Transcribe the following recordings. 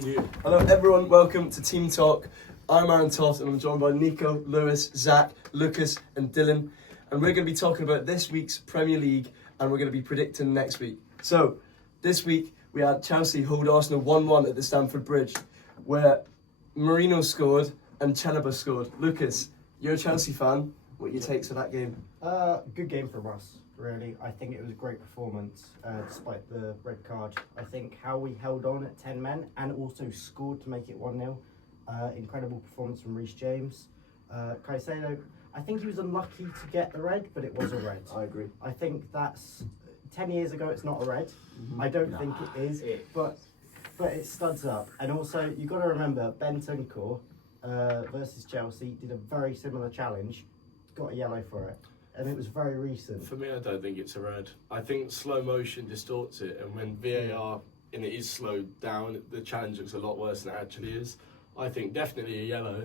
Yeah. Hello everyone, welcome to Team Talk. I'm Aaron Toft and I'm joined by Niko, Lewis, Zach, Lucas and Dylan. And we're going to be talking about this week's Premier League and we're going to be predicting next week. So, this week we had Chelsea hold Arsenal 1-1 at the Stamford Bridge, where Marino scored and Chalobah scored. Lucas, you're a Chelsea fan. What are your takes of that game? Good game from us, really. I think it was a great performance, despite the red card. I think how we held on at 10 men and also scored to make it 1-0. Incredible performance from Reece James. Caicedo, I think he was unlucky to get the red, but it was a red. I agree. I think that's 10 years ago. It's not a red. I don't think it is, but it studs up. And also, you've got to remember Bentancur versus Chelsea did a very similar challenge, got a yellow for it, and it was very recent. For me, I don't think it's a red. I think slow motion distorts it, and when VAR and it is slowed down, the challenge looks a lot worse than it actually is. I think definitely a yellow,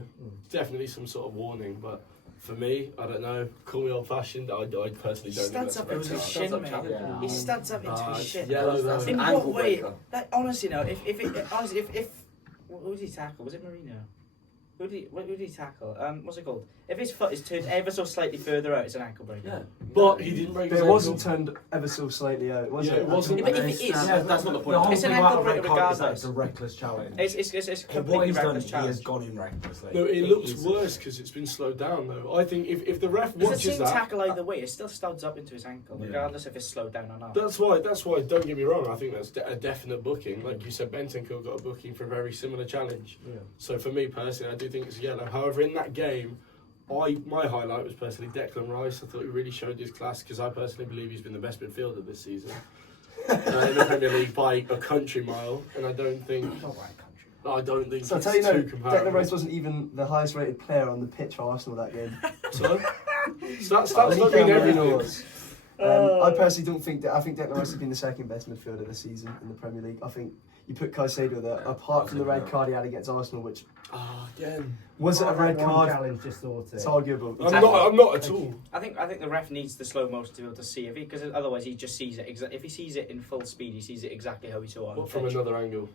definitely some sort of warning, but for me, I don't know. Call me old-fashioned. I personally don't think that's a red card. Shin, mate. He stands up into his shin. Yellow, that's In an what ankle way? breaker. Like, honestly, no. If who did he tackle? Was it Marino? Who did he tackle? What's it called? If his foot is turned ever so slightly further out, it's an ankle breaker. Yeah, but he didn't break But his it ankle. wasn't turned ever so slightly out, was Yeah, it? it wasn't. Yeah, but if it is, That's not the point. It's an ankle breaker It's regardless. a reckless challenge. It's What completely he's done, reckless he challenge. has gone in recklessly. No, it looks worse because it's been slowed down though. I think if the ref It's the watches same that, tackle either way. It still studs up into his ankle, Yeah. regardless if it's slowed down or not. That's why. Don't get me wrong. I think that's a definite booking. Like you said, Bentancur got a booking for a very similar challenge. Yeah. So for me personally, I do think it's yellow. However, in that game, my highlight was personally Declan Rice. I thought he really showed his class because I personally believe he's been the best midfielder this season in the Premier League by a country mile. And I don't think So I it's tell you now, too comparable. Declan Rice wasn't even the highest rated player on the pitch for Arsenal that game. So that's I think not being Marino everything. was. I personally don't think that. I think Declan Rice has been the second best midfielder this season in the Premier League. I think you put Caicedo there, apart from the red card he had against Arsenal, which Again, was it a red One card? challenge distorted. It's arguable. I'm not at all. I think the ref needs the slow motion to be able to see because otherwise he just sees it. If he sees it in full speed, he sees it exactly how he saw it on But the from pitch. another angle.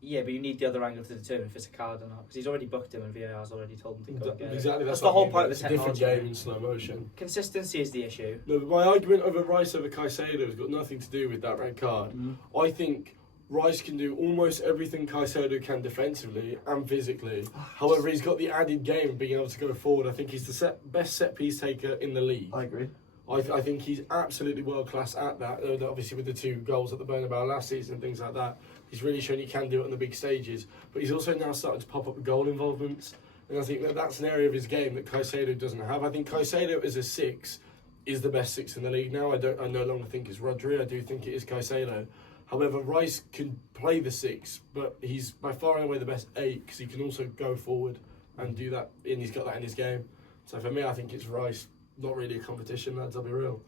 Yeah, but you need the other angle to determine if it's a card or not because he's already booked him and VAR's already told him to go and get it. Exactly. That's That's the what I whole mean, point of it's the a different technology. game in slow motion. Consistency is the issue. No, but my argument over Rice over Caicedo has got nothing to do with that red card. I think Rice can do almost everything Caicedo can defensively and physically. However, he's got the added game of being able to go forward. I think he's the best set piece taker in the league. I agree. I think he's absolutely world class at that. Obviously, with the 2 goals at the Bernabeu last season and things like that, he's really shown he can do it on the big stages. But he's also now starting to pop up with goal involvements, and I think that's an area of his game that Caicedo doesn't have. I think Caicedo as a 6 is the best 6 in the league now. I no longer think it's Rodri. I do think it is Caicedo. However, Rice can play the 6, but he's by far and away the best 8 because he can also go forward and do that, and he's got that in his game. So for me, I think it's Rice. Not really a competition, lads, I'll be real.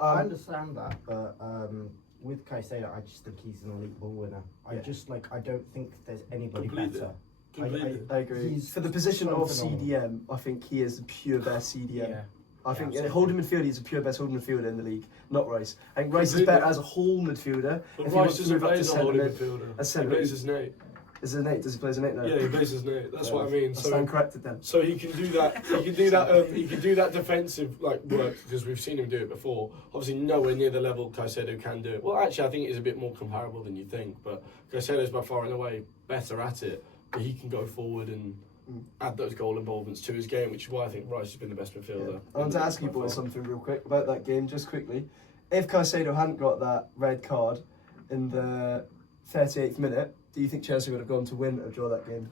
I understand that, but with Caicedo, I just think he's an elite ball winner. I don't think there's anybody Completely. better. Completely. I agree. He's For the position so of phenomenal. CDM, I think he is the pure best CDM. Yeah. I think absolutely. holding midfielder, he's the pure best holding midfielder in the league, not Rice. I think Rice is Completely. better as a whole midfielder. But If he wants Rice to doesn't move up play to as a centre holding mid, midfielder. as He centre plays mid. as an 8. Is it an 8? Does he play as an 8 now? Yeah, he plays as an 8. That's what I mean. I stand corrected then. So he can do that. He can do that. He can do that defensive work because we've seen him do it before. Obviously, nowhere near the level Caicedo can do it. Well, actually, I think it is a bit more comparable than you think. But Caicedo's by far and away better at it. But he can go forward and add those goal involvements to his game, which is why I think Rice has been the best midfielder. I want to ask you boys something real quick about that game, just quickly. If Caicedo hadn't got that red card in the 38th minute, do you think Chelsea would have gone to win or draw that game?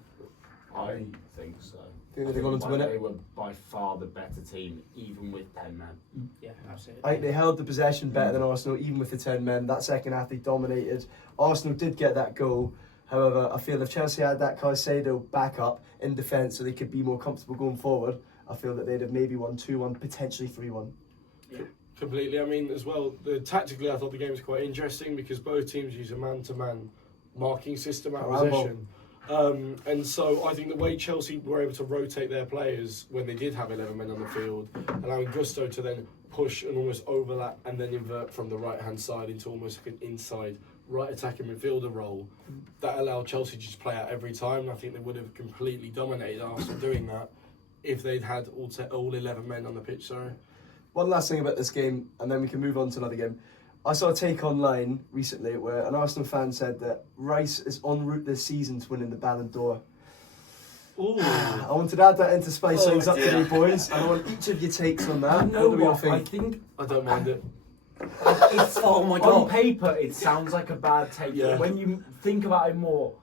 I think so. Think they'd have gone on to win They it? were by far the better team, even with 10 men. Yeah, absolutely. I think they held the possession better than Arsenal, even with the 10 men. That second half, they dominated. Arsenal did get that goal. However, I feel if Chelsea had that Caicedo backup in defence so they could be more comfortable going forward, I feel that they'd have maybe won 2-1, potentially 3-1. Completely. I mean, as well, tactically, I thought the game was quite interesting because both teams use a man-to-man marking system at possession. And so I think the way Chelsea were able to rotate their players when they did have 11 men on the field, allowing Gusto to then push and almost overlap and then invert from the right-hand side into almost like an inside right attacking midfielder role that allowed Chelsea to just play out every time. And I think they would have completely dominated Arsenal doing that if they'd had all 11 men on the pitch. Sorry. One last thing about this game, and then we can move on to another game. I saw a take online recently where an Arsenal fan said that Rice is en route this season to winning the Ballon d'Or. Ooh. I wanted to add that into spice things up dear. today, boys. And I want each of your takes on that. You know What do we all what? I think? think I don't mind it. it's Oh my on God. paper it sounds like a bad take, Yeah. but when you think about it more,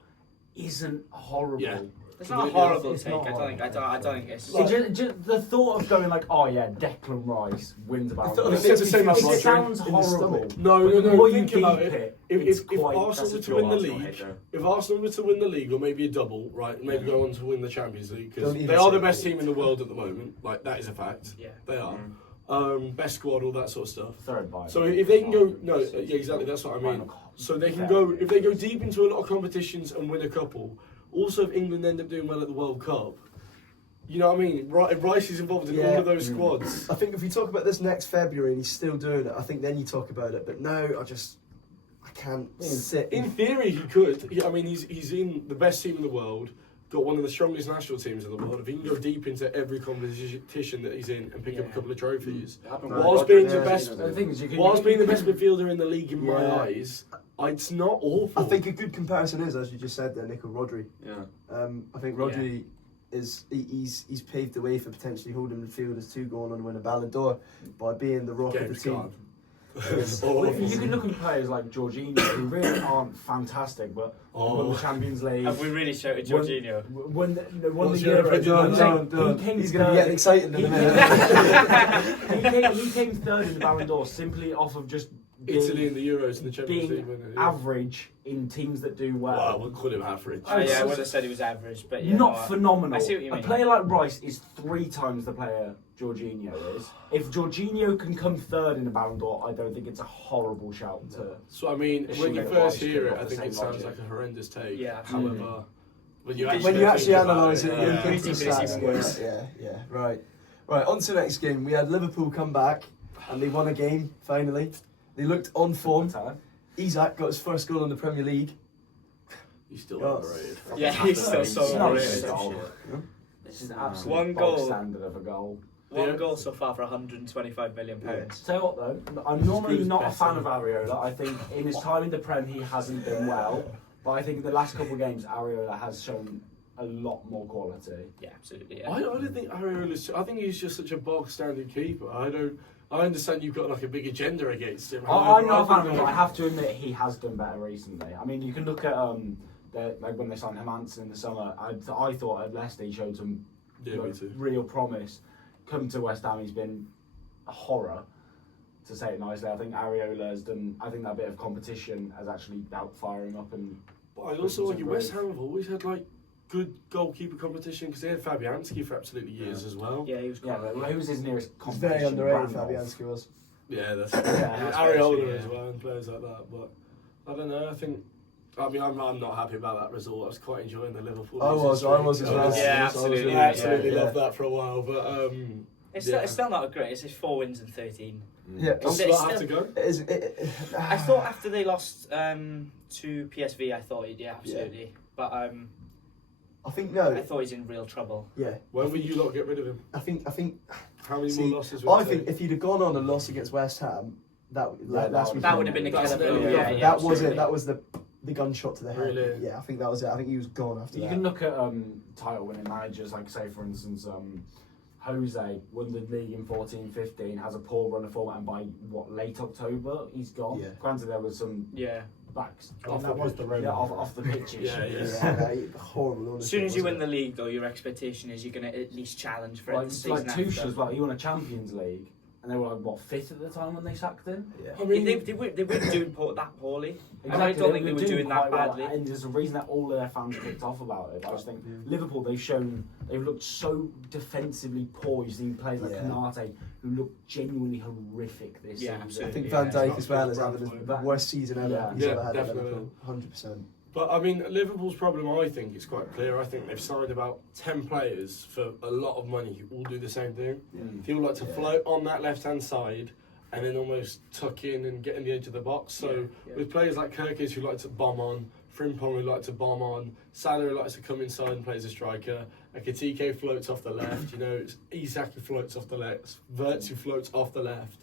isn't horrible. Yeah. It's not a Completely horrible it's take. not I don't think it's. It just the thought of going like, oh yeah, Declan Rice wins a Ballon d'Or. It's the same as It Rodri sounds in the horrible. stomach. No, But the more you think about deep it. it's If quite. Arsenal were to win the league, if Arsenal were to win the league or maybe a double, right, maybe go on to win the Champions League because Don't even they are say the best it. team in the world at the moment. Like that is a fact. Yeah. They are. Best squad, all that sort of stuff. Third by. So if they can go, yeah, exactly. That's what I mean. So they can go if they go deep into a lot of competitions and win a couple. Also, if England end up doing well at the World Cup, you know what I mean. If Rice is involved in Yeah. all of those squads. I think if we talk about this next February and he's still doing it, I think then you talk about it. But now I can't sit. In theory, he could. I mean, he's in the best team in the world. Got one of the strongest national teams in the world. If he can go deep into every competition that he's in and pick up a couple of trophies, whilst being the best, The thing is, whilst being the best midfielder in the league in my Yeah. eyes, it's not awful. I think a good comparison is, as you just said there, Niko Rodri. Yeah. I think Rodri is he's paved the way for potentially holding midfielders to go on and win a Ballon d'Or by being the rock of the Game's team. gone. Well, you can look at players like Jorginho, who really aren't fantastic, but won the Champions League. Have we really shouted Jorginho? Won the What's your Euros. opinion on that? He's going to be getting excited in a minute. He came third in the Ballon d'Or simply off of just Italy in the Euros and the Champions League. being wasn't it? Yeah. average in teams that do Well, I well. would call him average. Oh yeah, I would have said he was average, but yeah, Not no, phenomenal. I see what you A mean. player like Rice is 3 times the player Jorginho is. If Jorginho can come third in the Ballon d'Or, I don't think it's a horrible shout to. So I mean, It when you should first be hear it, off I the think same it sounds logic. like a horrendous take. Yeah. However, when you When you actually think about analyse it, yeah. you think Pretty it's busy sad. boys. Yeah, right. On to the next game. We had Liverpool come back and they won a game finally. They looked on form. Isak got his first goal in the Premier League. He's still Oh. overrated. Yeah, he's still so It's not overrated. a goal. This is absolute One bog goal. standard of a goal. One goal so far for £125 million. Tell you what though, I'm normally not a fan of Areola. I think in his time in the Prem he hasn't been well, but I think the last couple of games Areola has shown a lot more quality. Yeah, absolutely. Yeah. I don't think Ariola's. I think he's just such a bog standard keeper. I understand you've got like a big agenda against him. I'm not a fan of think him, but I have to admit he has done better recently. I mean, you can look at like when they signed Hermansen in the summer. I thought at Leicester he showed some Yeah, me too. real promise. Come to West Ham, he's been a horror, to say it nicely. I think Areola has done. I think that bit of competition has actually helped fire him up. And But I also argue West Ham have always had like good goalkeeper competition because they had Fabianski for absolutely years as well. Yeah, he was. yeah, but who was his nearest He's competition? very underrated, Randolph. Fabianski was. Yeah, that's Yeah, Areola yeah. as well and players like that. But I don't know. I mean, I'm not happy about that result. I was quite enjoying the Liverpool. I was as well. Yeah, absolutely. I absolutely Yeah. loved that for a while, but It's still not great. It's 4 wins and 13. Yeah, does It's that have to still- go? I thought after they lost to PSV, I thought, yeah, absolutely. But I think I no. thought he's in real trouble. Yeah, When will you lot get rid of him? I think. How many See, more losses? will I it think take? if he'd have gone on and lost against West Ham, that That would have been a That's killer blow. the- Yeah, yeah, that was it. absolutely. That was the gunshot to the head. Really? Yeah, I think that was it. I think he was gone after You that. can look at title-winning managers, like say for instance, Jose won the league in 14-15, has a poor run of form, and by late October he's gone. Yeah. Granted, there was some Yeah. backs I mean, that was the Roman. off the pitches. Yeah, Horrible. As soon as you win the league, though, your expectation is you're going to at least challenge for it Like, the season like Tuchel after. as well. He won a Champions League, and they were like what 5th at the time when they sacked him. Yeah. I mean, they weren't doing that poorly. Exactly. I don't think they were doing that quite well, badly. and there's a reason that all of their fans kicked off about it. I just think Liverpool, they've looked so defensively poor. You've seen players like Yeah. Kanate who look genuinely horrific this Yeah, season. I think Yeah, Van it's Dijk not as well good is having brand his for him. worst season ever Yeah. he's Yeah, ever had at definitely. Liverpool. 100%. But I mean, Liverpool's problem, I think, is quite clear. I think they've signed about 10 players for a lot of money who all do the same thing. Mm. People like to Yeah. float on that left-hand side and then almost tuck in and get in the edge of the box. So with players like Kirkis who like to bomb on, Frimpong who like to bomb on, Salah who likes to come inside and plays a striker, Ekitike floats off the left, you know, Isak who floats off the left, Wirtz who floats off the left.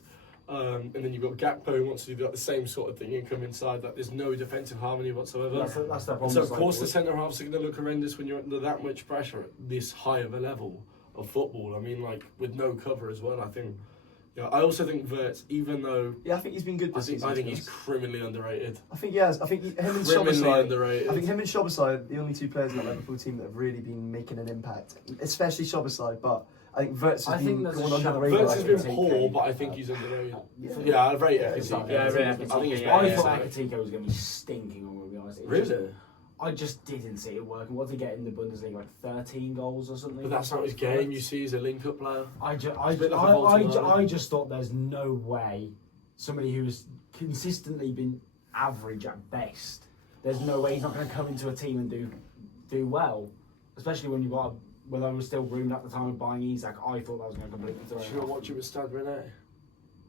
And then you've got Gakpo who wants to do the same sort of thing and come inside. Like there's no defensive harmony whatsoever. That's their problem. So of course the centre halves are going to look horrendous when you're under that much pressure at this high of a level of football. I mean, like with no cover as well. I think. Yeah, I also think Wirtz, even though Yeah, I think he's been good this season. I think he's criminally underrated. I think he has. I think him and Criminally Szoboszlai. underrated. I think him and Szoboszlai are the only two players in that Liverpool team that have really been making an impact, especially Szoboszlai. But I think Wirtz has been there's going a under the shout- radar. Wirtz has been Ekitike. poor, but I think he's underrated. Yeah. Yeah, I rate Yeah, Ekitike. exactly. Yeah, I rate I think he's Ekitike, better. I yeah. thought Ekitike was going to be stinking, I'm going to be honest. Really? I just didn't see it working. What did he get in the Bundesliga? Like 13 goals or something? But that's not his game. You see, he's a link-up player. I It's a bit like a Bolton. I just thought there's no way somebody who's consistently been average at best, there's no way he's not going to come into a team and do well. Especially when I was still rumored at the time of buying Isak, I thought that was going to completely throw Did him you not off. watch it with Stade Rennais?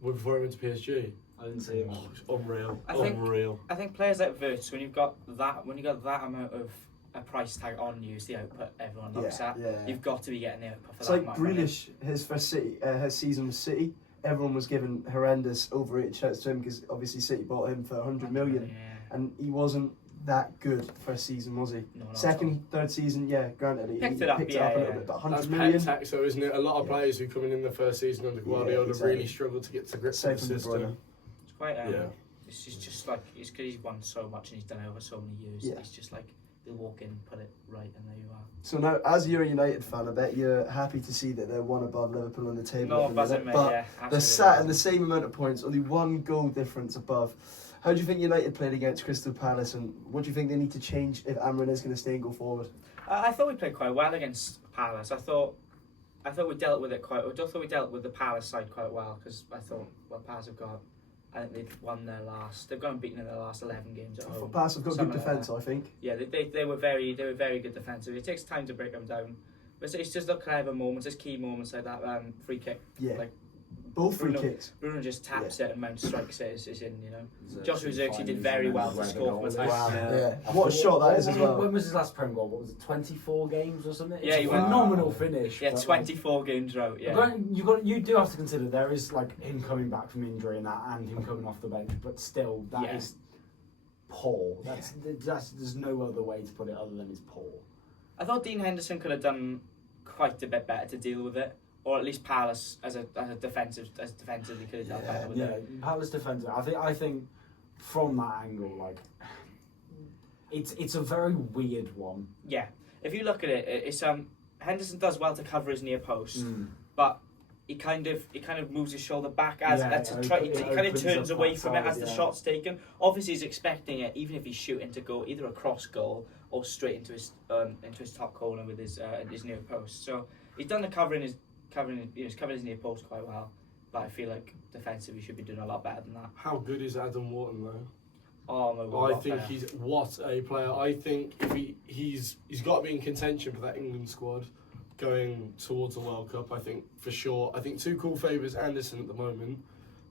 Before he went to PSG? I didn't see him. Oh, it's unreal. I think- Unreal. I think players like Wirtz, when you got that amount of a price tag on you, is the output everyone looks at. Yeah. You've got to be getting the output for It's that like amount of money. Grealish, his first season with City. Everyone was giving horrendous overrated shouts to him because obviously City bought him for 100 million, Yeah. and he wasn't that good first season, was he? No, not at all. Second, third season, yeah, granted, he Picked it up, a yeah, little yeah. bit, but That's 100 pet million. tax, though, isn't it? A lot of Yeah. players who come in the first season under Guardiola exactly. really struggle to get to grips Same with the from De system. Bruyne. It's quite. Yeah. It's just like it's because he's won so much and he's done it over so many years. Yeah. It's just like they'll walk in, put it right, and there you are. So now, as you're a United fan, I bet you're happy to see that they're one above Liverpool on the table. No, at the buzzing, minute, mate. but Yeah, they're absolutely. sat in the same amount of points, only one goal difference above. How do you think United played against Crystal Palace, and what do you think they need to change if Amrin is going to stay and go forward? I thought we played quite well against Palace. I thought we dealt with it quite. I thought we dealt with the Palace side quite well because I thought Palace have got. I think they've won their last. They've gone beaten in their last 11 games at home. Palace have got good Something like defence, that. I think. Yeah, they were very good defensively. It takes time to break them down, but it's just the clever moments, there's key moments like that free kick. Yeah, Like both free Bruno- kicks. Bruno just taps it and Mount strikes it. It's in, you know. So Joshua Zirkzee finally did very well to where the score goal for is. the Wow. time. Yeah. What a shot that is as well. When was his last Prem goal? What was it? 24 games or something? Yeah, It's he a went- phenomenal finish. Yeah, but, like, 24 games out. Yeah. You do have to consider there is like him coming back from injury and that, and him coming off the bench, but still that is poor. That's there's no other way to put it other than it's poor. I thought Dean Henderson could have done quite a bit better to deal with it, or at least Palace as defensively could have done better with Yeah, it. Palace defender. I think from that angle, like it's a very weird one. Yeah, if you look at it, it's Henderson does well to cover his near post, Mm. but he kind of moves his shoulder back as Yeah, to it try. opens- He it kind of opens turns up away that from it side, as the yeah. shot's taken. Obviously, he's expecting it, even if he's shooting to go either a cross goal or straight into his top corner with his near post. So he's done the covering his near post quite well. But I feel like defensively he should be doing a lot better than that. How good is Adam Wharton, though? Oh my god! I think he's what a player. I think if he's got to be in contention for that England squad going towards the World Cup. I think for sure. I think Tuchel favours Anderson at the moment,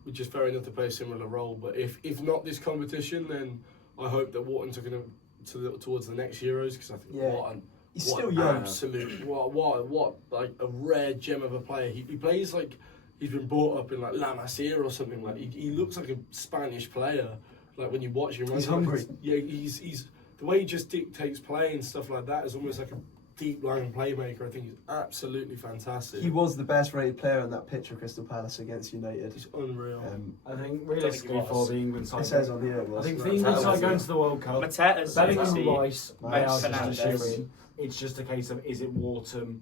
which is fair enough to play a similar role. But if not this competition, then I hope that Wharton took him towards the next Euros because I think Yeah. Wharton. He's what still an young. Absolute what like a rare gem of a player. He plays like he's been brought up in like La Masia or something. Like he looks like a Spanish player. Like when you watch him, He's right? hungry. Yeah, he's the way he just dictates play and stuff like that is almost like a deep line playmaker. I think he's absolutely fantastic. He was the best rated player on that pitch for Crystal Palace against United. He's unreal. I think he realistically was. for the England side, It says on here it I was. think for That's the England how it side was, going yeah. to the World Cup, Mateta's Bellingham, obviously- Rice, they are just a Fernandes. shoe-in. It's just a case of is it Wharton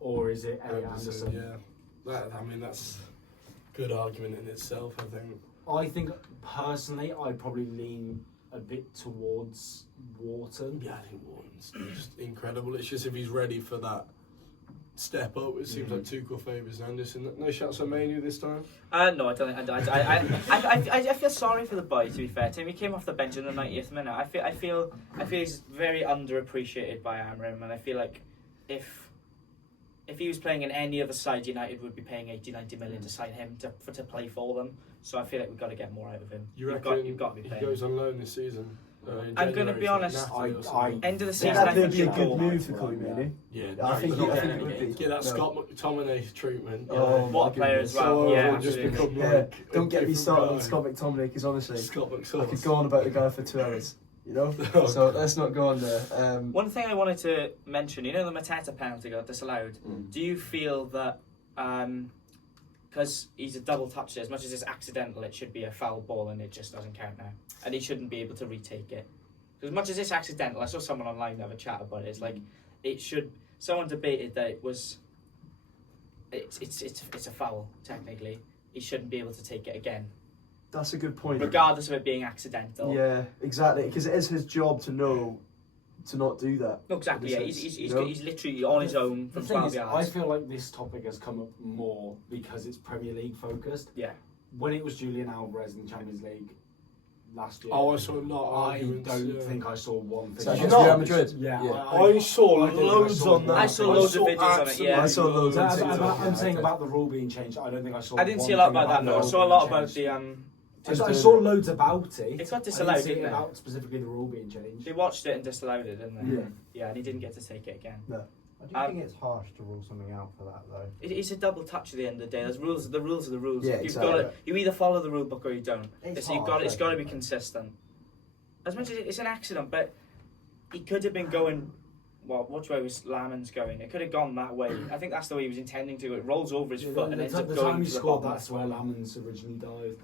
or is it Elliot Anderson? Yeah, that's a good argument in itself. I think. I think personally, I'd probably lean a bit towards Wharton. Yeah, I think Wharton's just incredible. It's just if he's ready for that step up, it seems like Tuchel favours Anderson. No shots on Manu this time. No, I don't think. I feel sorry for the boy. To be fair to him, he came off the bench in the 90th minute. I feel he's very underappreciated by Amram, and I feel like if if he was playing in any other side, United would be paying 80-90 million to sign him to play for them. So I feel like we've got to get more out of him. You You've reckon got to be he paying. goes on loan this season? I'm going to be honest. End of the season, That I would think be a he'll good go. move for Chloe, maybe. Yeah, I think he's not it getting would any. be. Get that No. Scott McTominay treatment. Oh, What a player as well. So Yeah, just absolutely. become Yeah, like don't get me a started on different Scott McTominay, because honestly, guy. Scott I could McTominay. go on about the guy for 2 hours. You know, Oh, so God. let's not go on there. One thing I wanted to mention, you know, the Mateta penalty got disallowed. Do you feel that because he's a double toucher, as much as it's accidental, it should be a foul ball and it just doesn't count now, and he shouldn't be able to retake it? As much as it's accidental, I saw someone online have a chat about it. It's like it should. Someone debated that it was. It's a foul technically. He shouldn't be able to take it again, That's a good point. regardless of it being accidental. Yeah, exactly, because it is his job to know to not do that. No, exactly. In Yeah, a sense, he's you know? literally on his own The from thing 12 is, I yards. feel like this topic has come up more because it's Premier League focused. Yeah. When it was Julian Alvarez in the Champions League last year, Oh, I saw a lot of I arguments, don't yeah. think I saw one thing. So Did against you not? Real Madrid. Yeah, Yeah. I saw I don't think I loads saw on that. one. I saw loads of videos on it, yeah. I saw loads So on I'm TikTok. I'm saying Yeah, about the rule being changed. I don't think I saw. I didn't one see a lot thing about that the though. I rule saw a being lot about changed. the. I saw loads about it. It got I disallowed, didn't see didn't it? about specifically the rule being changed. They watched it and disallowed it, didn't they? Yeah. Yeah, and he didn't get to take it again. I do think it's harsh to rule something out for that though. It's a double touch at the end of the day. There's rules. The rules are the rules. Yeah, You've exactly. got to. You either follow the rule book or you don't. It's So you've got. harsh, It's got to be definitely. consistent. As much as it's an accident, but he could have been going. Well, which way was Laman's going? It could have gone that way. I think that's the way he was intending to. It rolls over his foot and ends up the going time he to the scored, bottom. that's where Lamans originally dived.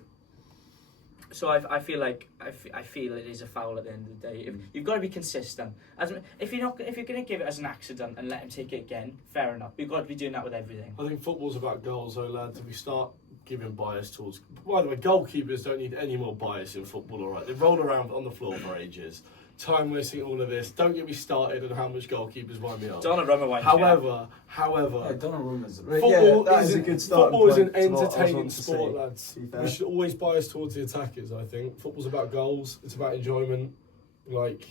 So I feel like I feel it is a foul at the end of the day. You've got to be consistent. If you're going to give it as an accident and let him take it again, fair enough. You've got to be doing that with everything. I think football's about goals, though, lads. If we start giving bias towards... By the way, goalkeepers don't need any more bias in football, all right? They've rolled around on the floor for ages. Time wasting all of this. Don't get me started on how much goalkeepers wind me up. Donnarumma. However, Donnarumma's Right, football, yeah, that is a good starting football is an point to what I was entertaining wanting to sport, say, lads. to be fair. We should always bias towards the attackers, I think. Football's about goals. It's about enjoyment. Like,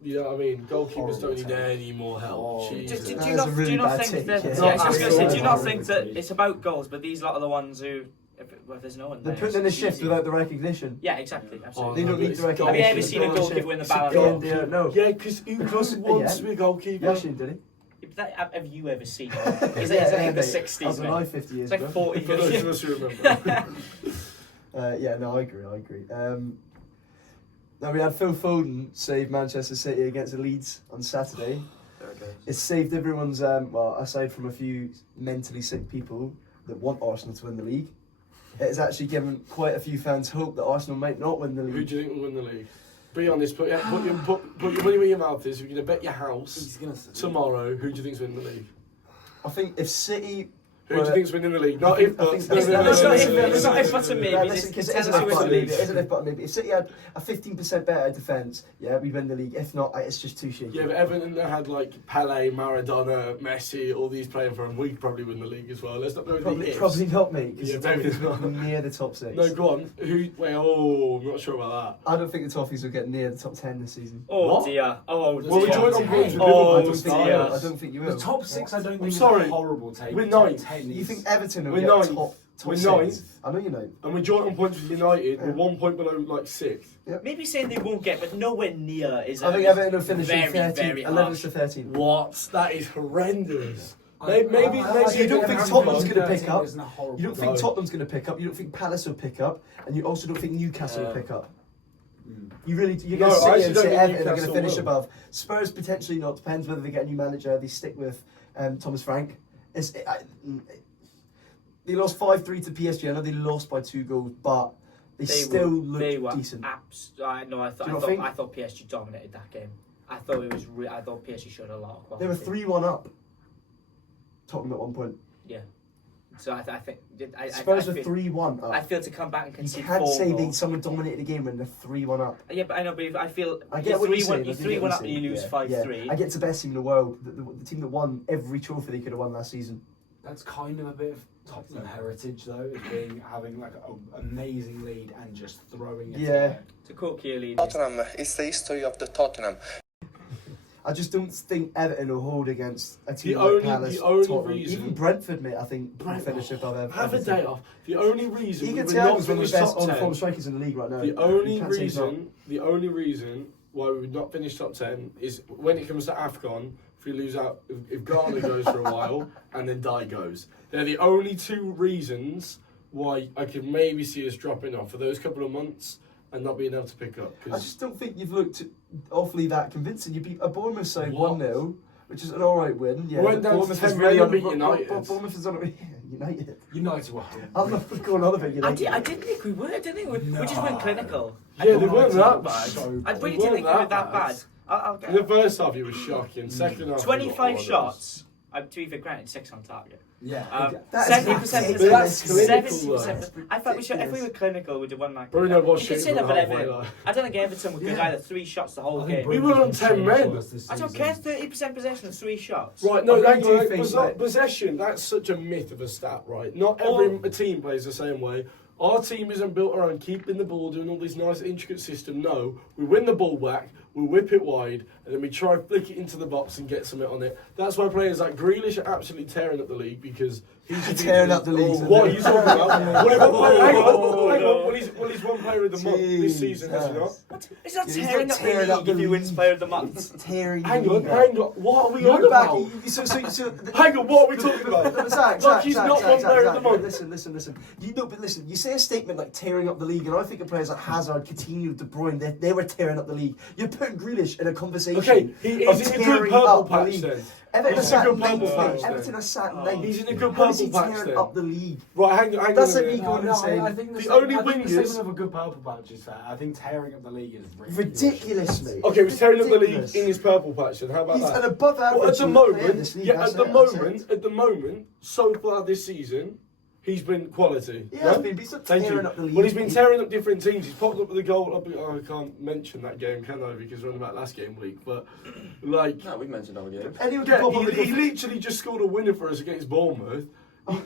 you know what I mean? Goalkeepers don't need any more help. Oh. Do Jesus. you That not is a really do you not bad think take, that? yeah. Yeah, I was just going to say, do you not Horrible think that take. it's about goals? But these lot are the ones who, if there's no one They're there, putting in a it's shift easy. without the recognition. Yeah, exactly. Absolutely. They don't need the recognition. Have you ever seen a They're doing goalkeeper shift. win the Ballon d'Or? Yeah, no. Yeah, because who wants to be a goalkeeper? Yashin, did he? Have you ever seen it? Is Yeah, that yeah, in the mate. I 60s? was mate? alive 50 years It's like ago. 40 For those of years. us who remember. Yeah, no, I agree. Now we had Phil Foden save Manchester City against the Leeds on Saturday. It saved everyone's, well, aside from a few mentally sick people that want Arsenal to win the league, it has actually given quite a few fans hope that Arsenal might not win the Who league. do you think will win the league? Be honest, put your money where your mouth is. If you're going to bet your house tomorrow, who do you think's winning the league? I think if City... Who do you think's winning the league? Not I if, but... think- no, it's no, not- no, it's no, not no, if, no, it's no, not no, if, no, but to no, me, no. Right, Maybe listen, because it's it isn't Tennessee if but wins the maybe. league. It isn't if but maybe. If City had a 15% better defence, yeah, we win the league. If not, it's just too shaky. Yeah, but Everton had like Pele, Maradona, Messi, all these playing for them. We'd probably win the league as well. Let's not go with the ifs. Probably not, mate, because Yeah, the maybe Toffees not. will be near the top 6. No, go on. Who? Wait, I'm not sure about I don't think the Toffees will get near the top 10 this season. Oh What? dear. Oh that. Well, we dear. joined on points with Oh, Liverpool to dear. start. I don't think you The will. top 6, I don't think, sorry. is a horrible take. We're Top ninth. 10 You is- think Everton will We're get ninth. top We're 6? ninth. I know you're ninth. And we're joint on points with United. Yeah. We're 1 point below like 6th. Maybe saying they won't get, but nowhere near is. I think Everton will finish very, in 13, very 11th harsh. to 13. What? That is horrendous. You don't think Tottenham's going to pick up? Isn't a horrible You don't think No. Tottenham's going to pick up? You don't think Palace will pick up? And you also don't think Newcastle will Yeah. pick up? Mm. You're going No, to I sit actually here and don't say think Everton are going Newcastle to finish will. above. Spurs potentially not. Depends whether they get a new manager. They stick with Thomas Frank. They lost 5-3 to PSG. I know they lost by 2 goals, but they still They look were decent. I know. I Do you not think? thought PSG dominated that game. I thought it was. I thought PSG showed a lot of They quality. were 3-1 up. Tottenham at one point. So I think. Spurs were feel, 3-1 I up. feel to come back and You concede can't 4 say goals. someone dominated a game when they're 3-1 up. Yeah, but I know. But I feel. I get what you're saying. You're I do get 3-1 what up you're and you saying. lose Yeah, 5-3. I get the best team in the world, the team that won every trophy they could have won last season. That's kind of a bit of Tottenham heritage, though, is having like an amazing lead and just throwing it. Yeah. away. To quote Keely, Tottenham is the history of the Tottenham. I just don't think Everton will hold against a team The like only- Palace, the only Tottenham. reason- Even Brentford, mate, I think will finish above Everton. Have a day off. The only reason we Egan would not Thiago's one of finish the best top 10. on-form strikers in the league right now. The only You can't say he's not. reason why we would not finish top 10 is when it comes to AFCON. If we lose out, if Ghana goes for a while and then Dye goes, they're the only two reasons why I could maybe see us dropping off for those couple of months and not being able to pick up. I 'Cause just don't think you've looked awfully that convincing. You beat a Bournemouth side What? 1-0, which is an alright win. Yeah, We went down to Bournemouth 10 is really men on and beat United. Bournemouth is on United. United were. I'm not going on about I United. didn't think we were, didn't we? We just went clinical. yeah, they weren't that bad. I really They didn't think we were weren't that bad. I'll In the first half, he was shocking. Second half, 25 shots. To be fair, granted, 6 on target. Yeah. That is 70%. But that's clinical, 70%. I thought we should, if we were clinical, we'd have won that. Bruno was You could say shooting that from for halfway Everton. line. I don't think Everton would get either 3 shots the whole game. We were on 10 men. I don't care, 30% possession and 3 shots. Right, no, I really do that think was that- not possession. That's such a myth of a stat, right? Not every team plays the same way. Our team isn't built around keeping the ball, doing all this nice intricate system. No, we win the ball back, we whip it wide, and then we try to flick it into the box and get something on it. That's why players like Grealish are absolutely tearing up the league because he's Tearing up the league. Oh, what are you talking about? Hang on. no. Well, he's one player of the month this season, has he not? Jesus. It's not He's tearing not up tearing the up league the if he wins league. player of the month. It's tearing Hang the on, league up. hang on. What are we on You're back. about? So Hang on, what are we talking about? Zach, he's not one player of the month. Listen. You know, but listen. You say a statement like tearing up the league, and I think of players like Hazard, Coutinho, De Bruyne. They were tearing up the league. You're putting Grealish in a conversation. Okay, he of is in a good tearing purple up the patch league. then. Everton are He's in a sat good ninth, purple patch mate. then. Everton are sat ninth. He's in a good How is he purple patch tearing then. up the league? Right, hang on. That's a a minute. Niko and Lucas. I think The only I think the wingers- statement of a good purple patch is fair. I think tearing up the league is Ridiculous, mate. Okay, he's tearing up the league Ridiculous. in his purple patch then. How about He's that? an above average Well, at the player in moment, this league. yeah, that's at the it, that's moment, it. at the moment, so far this season, he's been quality. He no? has been, but he's not Thank tearing you. up the league. Well, he's been mate. tearing up different teams. He's popped up with a goal. I can't mention that game, can I? Because we're on about last game week. But like, No, we mentioned our game. Anyone can yeah, pop up with he literally just scored a winner for us against Bournemouth.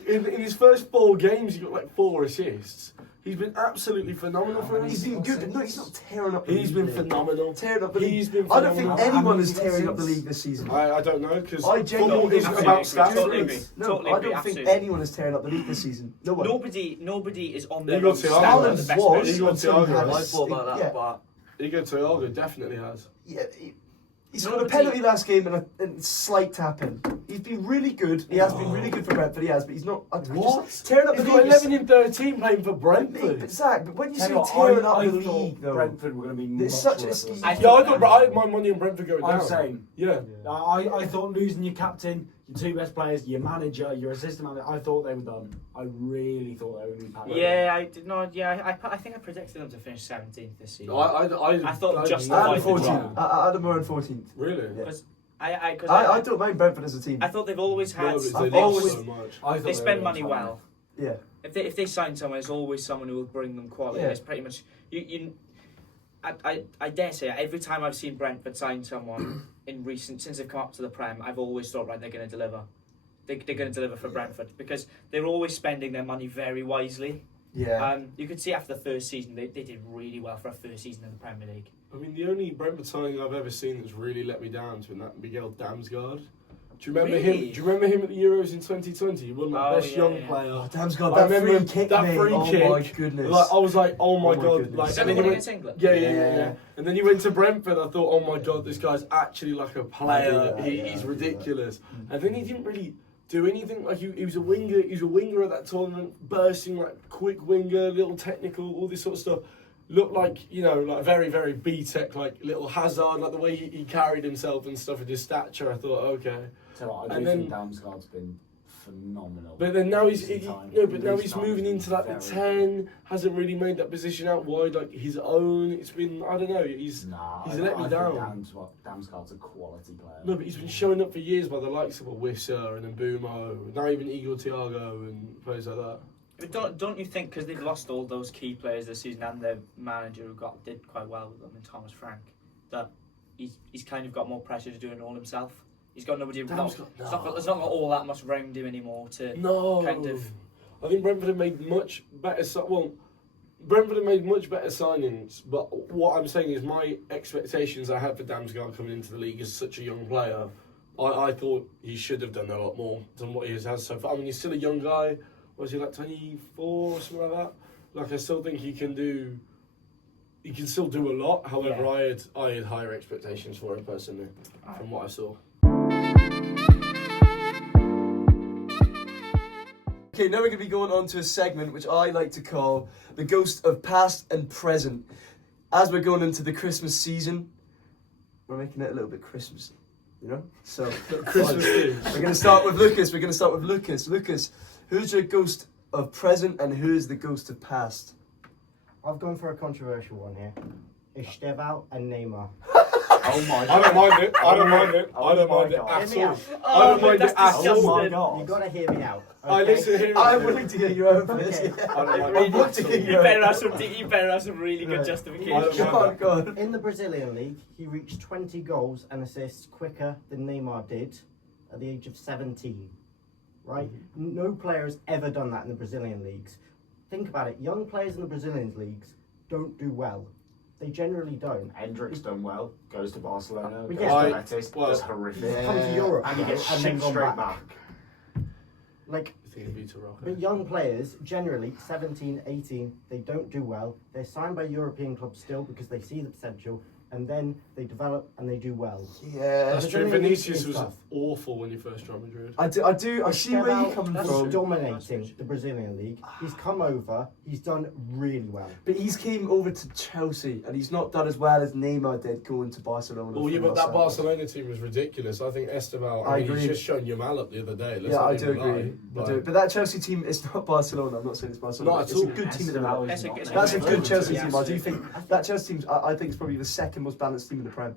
In his first 4 games, he got like 4 assists. He's been absolutely phenomenal for us. He's been good, but no, he's not tearing up the He's league. been mate. phenomenal. Tearing up the league. He's been I don't think phenomenal. anyone I is mean, tearing up the since- league this season. I don't know because I genuinely football isn't don't about agree. stats. Totally agree. No, Totally I agree, don't think absolutely. anyone is tearing up the league this season. No one. Nobody is on You their got own Thiago. standard Alan of the best He was got until he Thiago. had I a thought about that, yeah, but Igor Thiago definitely has. yeah, he scored a Nobody- penalty last game and a slight tap in. He's been really good. He has been really good for Brentford. He has, but he's not. What? Just tearing up He's the got league. 11 in 13 playing for But Brentford. Zach, but when you say Tell you what, tearing up I the thought league, though, Brentford were going to be It's much such a- worse. than us. I had my money on Brentford going I'm down. saying. Yeah. I thought losing your captain, your 2 best players, your manager, your assistant manager, I thought they were done. I really thought they were going to be packed. Yeah, I did not. Yeah, I think I predicted them to finish 17th this season. I thought just I avoid had the 14th. drop. I had them around 14th. Really? Yeah. Because I don't mind Brentford as a team. I thought they've always No, had. but I've they always- lost so much. I thought They spend were money gonna well. Yeah. If they sign someone, it's always someone who will bring them quality. Yeah. It's pretty much I dare say every time I've seen Brentford sign someone since they've come up to the Prem, I've always thought they're going to deliver. They're going to deliver for Brentford because they're always spending their money very wisely. Yeah. You could see after the first season they did really well for a first season in the Premier League. I mean, the only Brentford signing I've ever seen that's really let me down has been that Miguel Damsgaard. Do you remember him? Really? Do you remember him at the Euros in 2020? He won that best young player. Oh, damn, God, I that remember free kick, that mate. free Oh kick. my goodness. Like I was like, oh my Oh my god! goodness. Like, Is and that then the he one went, against England? yeah. And then he went to Brentford. I thought, oh my god, this guy's actually like a player. He's ridiculous. And then he didn't really do anything. Like he was a winger. He was a winger at that tournament, bursting like quick winger, little technical, all this sort of stuff. Looked like like very very B-Tech, like little Hazard, like the way he carried himself and stuff with his stature. I thought, okay. So I And do then- think Damsgaard's been phenomenal. But then now Recent time. but now Recent he's time moving has into been like the very 10. Hasn't really made that position out wide like his own. It's been I don't know. He's let me down. Damsgaard's a quality player. No, but he's been showing up for years by the likes of a Wissa and Mbumo, now even Igor Thiago and players like that. But don't you think because they've lost all those key players this season and their manager who did quite well with them in Thomas Frank, that he's kind of got more pressure to do it all himself? He's got nobody. It's not got all that much round him anymore to No, kind of. I think Brentford have made much better. Well, Brentford have made much better signings, but what I'm saying is my expectations I had for Damsgaard coming into the league as such a young player, I thought he should have done a lot more than what he has so far. I mean, he's still a young guy. Was he like 24 or something like that? Like, I still think he can still do a lot. However, Yeah. I had higher expectations for him personally from what I saw. Okay, now we're going to be going on to a segment which I like to call the ghost of past and present. As we're going into the Christmas season, we're making it a little bit Christmassy, you know? So, Christmas theme. we're going to start with Lucas. Lucas, who's your ghost of present and who is the ghost of past? I've gone for a controversial one here. Estevao and Neymar. Oh my I don't mind it. I don't mind it. Oh I don't my mind it God. at Hear me all. out. I don't mind it that's at all. disgusting. Oh my God. You gotta hear me out. I okay? listen here. I'm willing to hear you out for this. Okay. Yeah. I don't mind I'm it willing to at hear all. you You out. better have some really good Right. justification. I don't Go on, go on. In the Brazilian league, he reached 20 goals and assists quicker than Neymar did at the age of 17. Right? No player has ever done that in the Brazilian leagues. Think about it. Young players in the Brazilian leagues don't do well. They generally don't. Hendrick's done well, goes to Barcelona, But goes yeah, to but- Betis, well, does horrific. He's come to Europe And he now gets and then shipped gone straight back. Like, I think it'd be to rock. but young players, generally 17, 18, they don't do well. They're signed by European clubs still because they see the potential, and then they develop and they do well. Yeah. That's true. Brazilian Vinicius is was tough. awful when he first joined Madrid. I see where you're coming That's from. dominating the Brazilian league. He's come over, he's done really well. But he's came over to Chelsea and he's not done as well as Neymar did going to Barcelona. Well, yeah, from but that Los Angeles. Barcelona team was ridiculous. I think Estevao, I he's agree. just shown Yamal up the other day. Let's Yeah, not I do even lie. agree. I Like, do. But that Chelsea team is not Barcelona. I'm not saying it's Barcelona. Not at it's all. a good team at the Estevao moment. is That's a not good- there. That's a Yeah, good Chelsea yeah, team. I do think that Chelsea team. I think it's probably the second most balanced team in the Prem.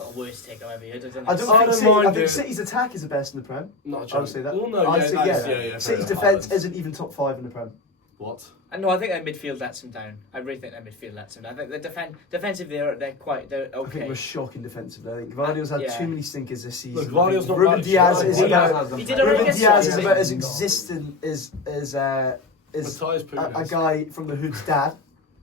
Oh, worst take I've ever heard. I don't I know. don't I think don't City. I mind think it. City's attack is the best in the Prem. not a I would chance. say that. Well, no, I'd yeah, say that's, yeah. yeah. City's fair defence enough. isn't even top 5 in the Prem. What? No, I think their midfield lets them down. I really think their midfield lets them down. I think the defensive they're I think okay. we're shocking defensively. I think Guardiola's had Yeah. too many stinkers this season. Look, Guardiola's not Ruben bad. Diaz is Diaz about. He did alright Ruben against Diaz is Swansea. about as existent as Matthias a Pulis. guy from the hood's dad.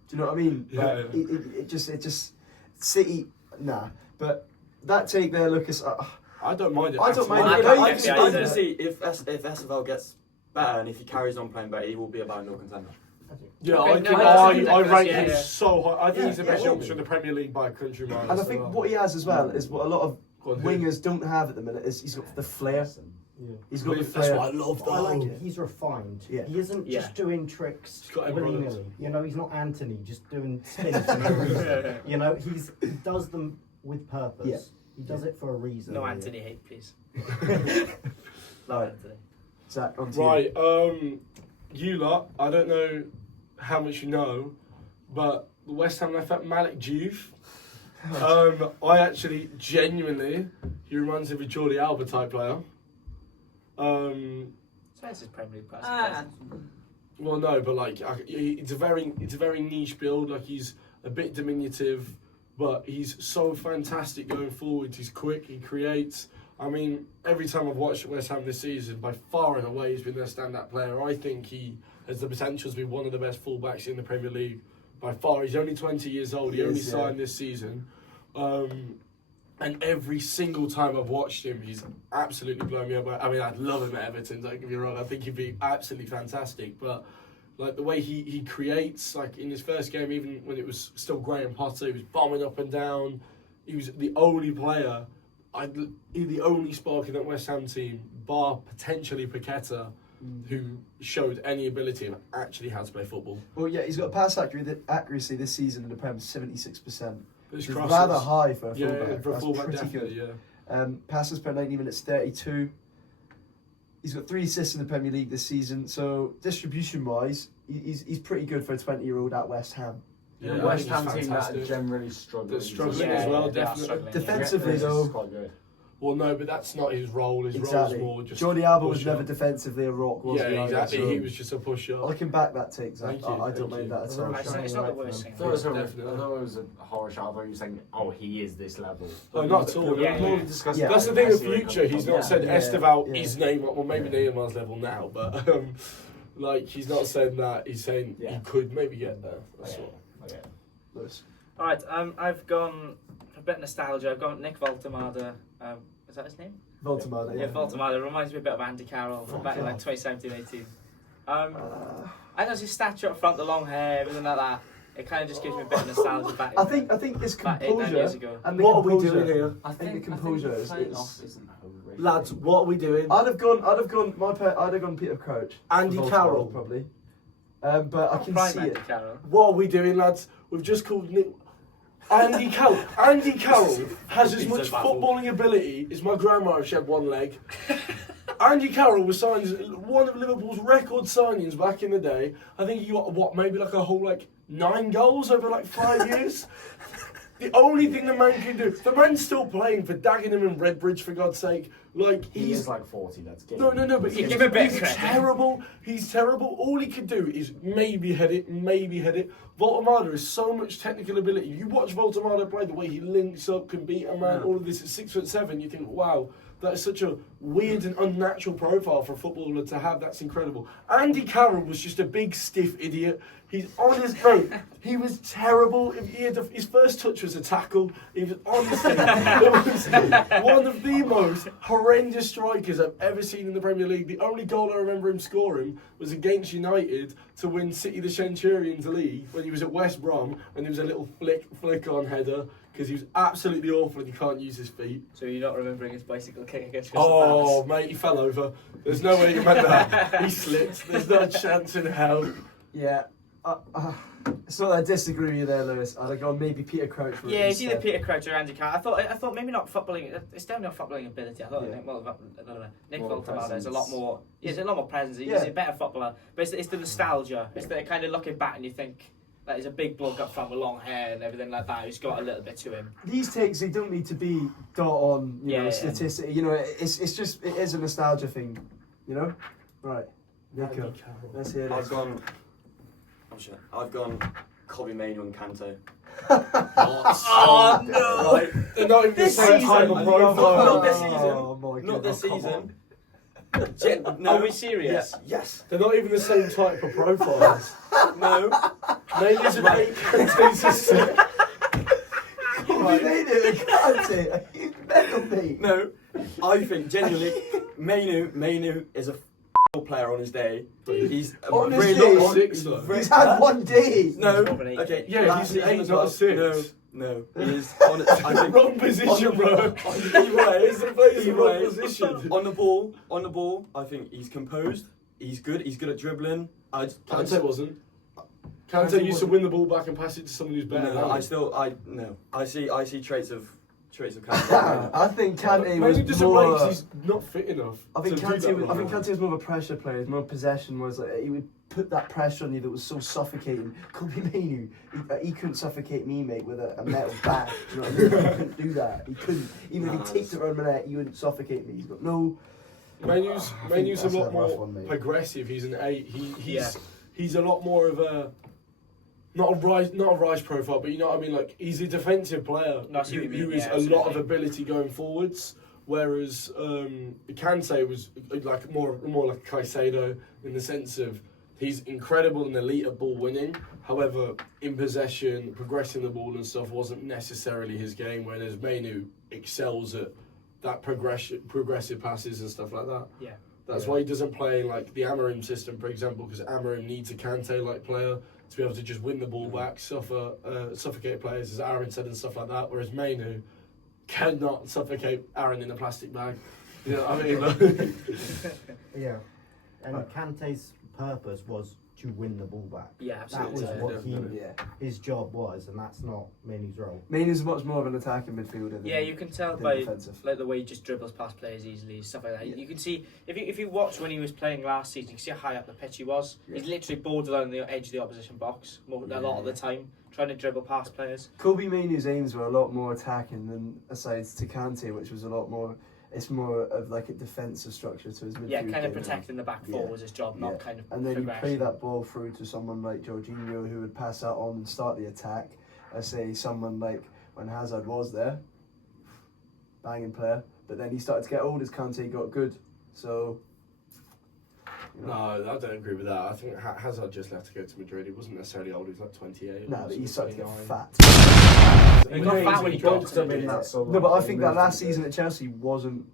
Do you know what I mean? Yeah, Like, yeah. it just City, nah. But that take there, Lucas. I don't mind it. I at don't all. mind I it. can't I get can behind see it. that. see if Estevao gets better and if he carries on playing better, he will be a Ballon d'Or contender. Yeah, Okay, I no, think that's I ridiculous, rank yeah, him yeah. so high. I think he's the Yeah, best yeah. youngster in the Premier League by a country mile. And I think what he has as well is what a lot of Go on, who? wingers don't have at the minute is he's got the flair. Yeah. He's got the That's flair. what I love, though. I like it. He's refined. Yeah. He isn't Yeah. just doing tricks He's got willy everyone. nilly. You know, he's not Anthony just doing spins for no reason. You know, he does them with purpose. Yeah. He does it for a reason. No Anthony hate, please. No, Anthony. Zach, on to you. Right, you lot, I don't know how much you know, but the West Ham left back Malik Diouf. I actually genuinely, he reminds me of a Jordi Alba type player. So this is Premier League class. Well, no, but like it's a very niche build. Like he's a bit diminutive, but he's so fantastic going forward. He's quick. He creates. I mean, every time I've watched West Ham this season, by far and away, he's been their standout player. I think he has the potential to be one of the best fullbacks in the Premier League by far. He's only 20 years old. He only signed this season. And every single time I've watched him, he's absolutely blown me up. I mean, I'd love him at Everton, don't get me wrong. I think he'd be absolutely fantastic. But like the way he creates, like in his first game, even when it was still Graham Potter, he was bombing up and down. He was the only player, the only spark in that West Ham team, bar potentially Paqueta, who showed any ability of actually how to play football. Well, yeah, he's got pass accuracy this season in the Prem 76%. His Which is crosses- rather high for a Yeah, fullback. for a That's fullback, pretty definitely, good. yeah. Passes per 90 minutes 32. He's got 3 assists in the Premier League this season. So distribution wise, he's pretty good for a 20-year-old at West Ham. Yeah, Yeah, West I Ham think he's team that are fantastic. generally struggling. They're struggling Yeah, as well, yeah, they are definitely. struggling, Defensively, This is though. quite good. Well, no, but that's not his role. His Exactly. role's more just. Jordi Alba was push never up. defensively a rock, was Yeah, he? exactly. So He was just a push up. I can back that take, Zach. Thank you, I don't thank mind you. that at all. It's not the worst thing. I thought it was a Definitely. horror shot. I thought you were saying, "Oh, he is this level." Oh, not at all. Yeah, We'll yeah. discuss Yeah. That's the thing with future. He's not Yeah, said yeah, Estevao yeah. is Neymar. Well, maybe Neymar's level now, but Like, he's not saying that. He's saying he could maybe get there. That's all. Okay. Lewis. All right, I've gone for a bit of nostalgia. I've gone Nick Voltemade. Is that his name? Voltemade. Yeah, Voltemade. Reminds me a bit of Andy Carroll from back in like 2017-18. I know his stature up front, the long hair, everything like that. It kind of just gives me a bit of nostalgia back. I think it's back 8-9 years composure. ago. And the What are we composure. doing here? I think the composure is- playing is- off isn't horrific. Lads, what are we doing? I'd have gone Peter Crouch. Andy for Voltemade, Carroll. probably. But I can Prime see Andy it. Carroll. What are we doing, lads? We've just called Nick. Andy Carroll. Andy Carroll has as He's much a battle. footballing ability as my grandma if she had one leg. Andy Carroll was signed as one of Liverpool's record signings back in the day. I think he got, maybe like a whole 9 goals over 5 years? The only thing the man can do, the man's still playing for Dagenham and Redbridge, for God's sake. He is like 40, let's get No, but Give him a bit of he's credit. terrible. He's terrible. All he could do is maybe head it. Voltemade has so much technical ability. You watch Voltemade play, the way he links up, can beat a man, all of this at 6'7", you think, wow, that is such a weird and unnatural profile for a footballer to have. That's incredible. Andy Carroll was just a big, stiff idiot. He's honest, mate. He was terrible. His first touch was a tackle. He was honestly one of the most horrendous strikers I've ever seen in the Premier League. The only goal I remember him scoring was against United to win City the Centurions League when he was at West Brom, and there was a little flick on header because he was absolutely awful and he can't use his feet. So you're not remembering his bicycle kick against Crystal Oh, Palace? mate, he fell over. There's no way you remember that. He slipped. There's not a chance in hell. Yeah. It's not that I disagree with you there, Lewis. I'd have gone maybe Peter Crouch. for it Yeah, it's either instead. Peter Crouch or Andy Carroll. I thought maybe not footballing. It's definitely not footballing ability. I thought Yeah. Nick More Voltemade is a lot presence. more. He's a lot more presence. He's Yeah. a better footballer. But it's the nostalgia. It's the kind of looking back and you think that he's a big bloke up front with long hair and everything like that. Who's got a little bit to him. These takes, they don't need to be dot on, Yeah. statistic. It's just, it is a nostalgia thing, Right, Nico, let's hear I've this. gone. Oh shit! I've gone. Kobe Mainoo and Kante. Oh, no! Right. They're not even the This same season, type of profile. not this season. Oh my Not this God, come season. on. No. Are we serious? Yes. They're not even the same type of profiles. No. Mainoo's an 8, Kante's a 6. Kobe Mainoo, Kante, are you mental, mate? No. I think genuinely, Mainoo is a player on his day. He's On his really day? not- Six, though. He's had one day. No. He's more of an eight. Okay. Yeah, last he's an season 8, as not well. a 6. No. He is on. I think Wrong position, bro. Either way, He's the either wrong way, position. on the ball, I think he's composed. He's good at dribbling. Kante wasn't. Kante used to win the ball back and pass it to someone who's better. No, I see traits of Kante. I think Kante was Mainoo doesn't play more. because he's not fit enough. I think to do that Kante was more of a pressure player. His more possession was he would put that pressure on you that was so suffocating. Kobe Mainoo, he couldn't suffocate me, mate, with a metal bat. You know what I mean? He couldn't do that. He couldn't. Even if he taped it around my neck, he wouldn't suffocate me. He's got no. Mainoo's that's a lot a rough more one, mate. progressive. He's an 8. He's a lot more of a not a rise profile, but you know what I mean. Like, he's a defensive player No, I see what you who mean, has yeah, a lot of absolutely. ability going forwards. Whereas Kante was like more like Caicedo in the sense of he's incredible and elite at ball winning. However, in possession, progressing the ball and stuff wasn't necessarily his game. Whereas Mainoo excels at that progressive passes and stuff like that. Yeah. That's why he doesn't play in like the Amorim system, for example, because Amorim needs a Kante-like player to be able to just win the ball back, suffocate players, as Aaron said, and stuff like that. Whereas Mainoo cannot suffocate Aaron in a plastic bag. You know what I mean? Yeah. And Kante's purpose was to win the ball back. Yeah, That was absolutely. what his job was, and that's not Mainoo's role. Mainoo's much more of an attacking midfielder. Than Yeah, you can tell than by defensive. like the way he just dribbles past players easily, stuff like that. Yeah. You can see if you watch when he was playing last season, you can see how high up the pitch he was. Yeah. He's literally borderline the edge of the opposition box a lot of the time, trying to dribble past players. Kobe Mainoo's aims were a lot more attacking than aside to Kante, which was a lot more. It's more of like a defensive structure to his midfield. Yeah, kind of game. protecting the back Yeah. four was his job, not Yeah. kind of And then you progression. play that ball through to someone like Jorginho who would pass that on and start the attack. I say someone like when Hazard was there, banging player, but then he started to get old as Kante got good. So You No, know? I don't agree with that. I think Hazard just left to go to Madrid. He wasn't necessarily old. He was like 28. No, or but he's starting to get 29. fat. He got fat when he got to Madrid. No, but I think that last season at Chelsea wasn't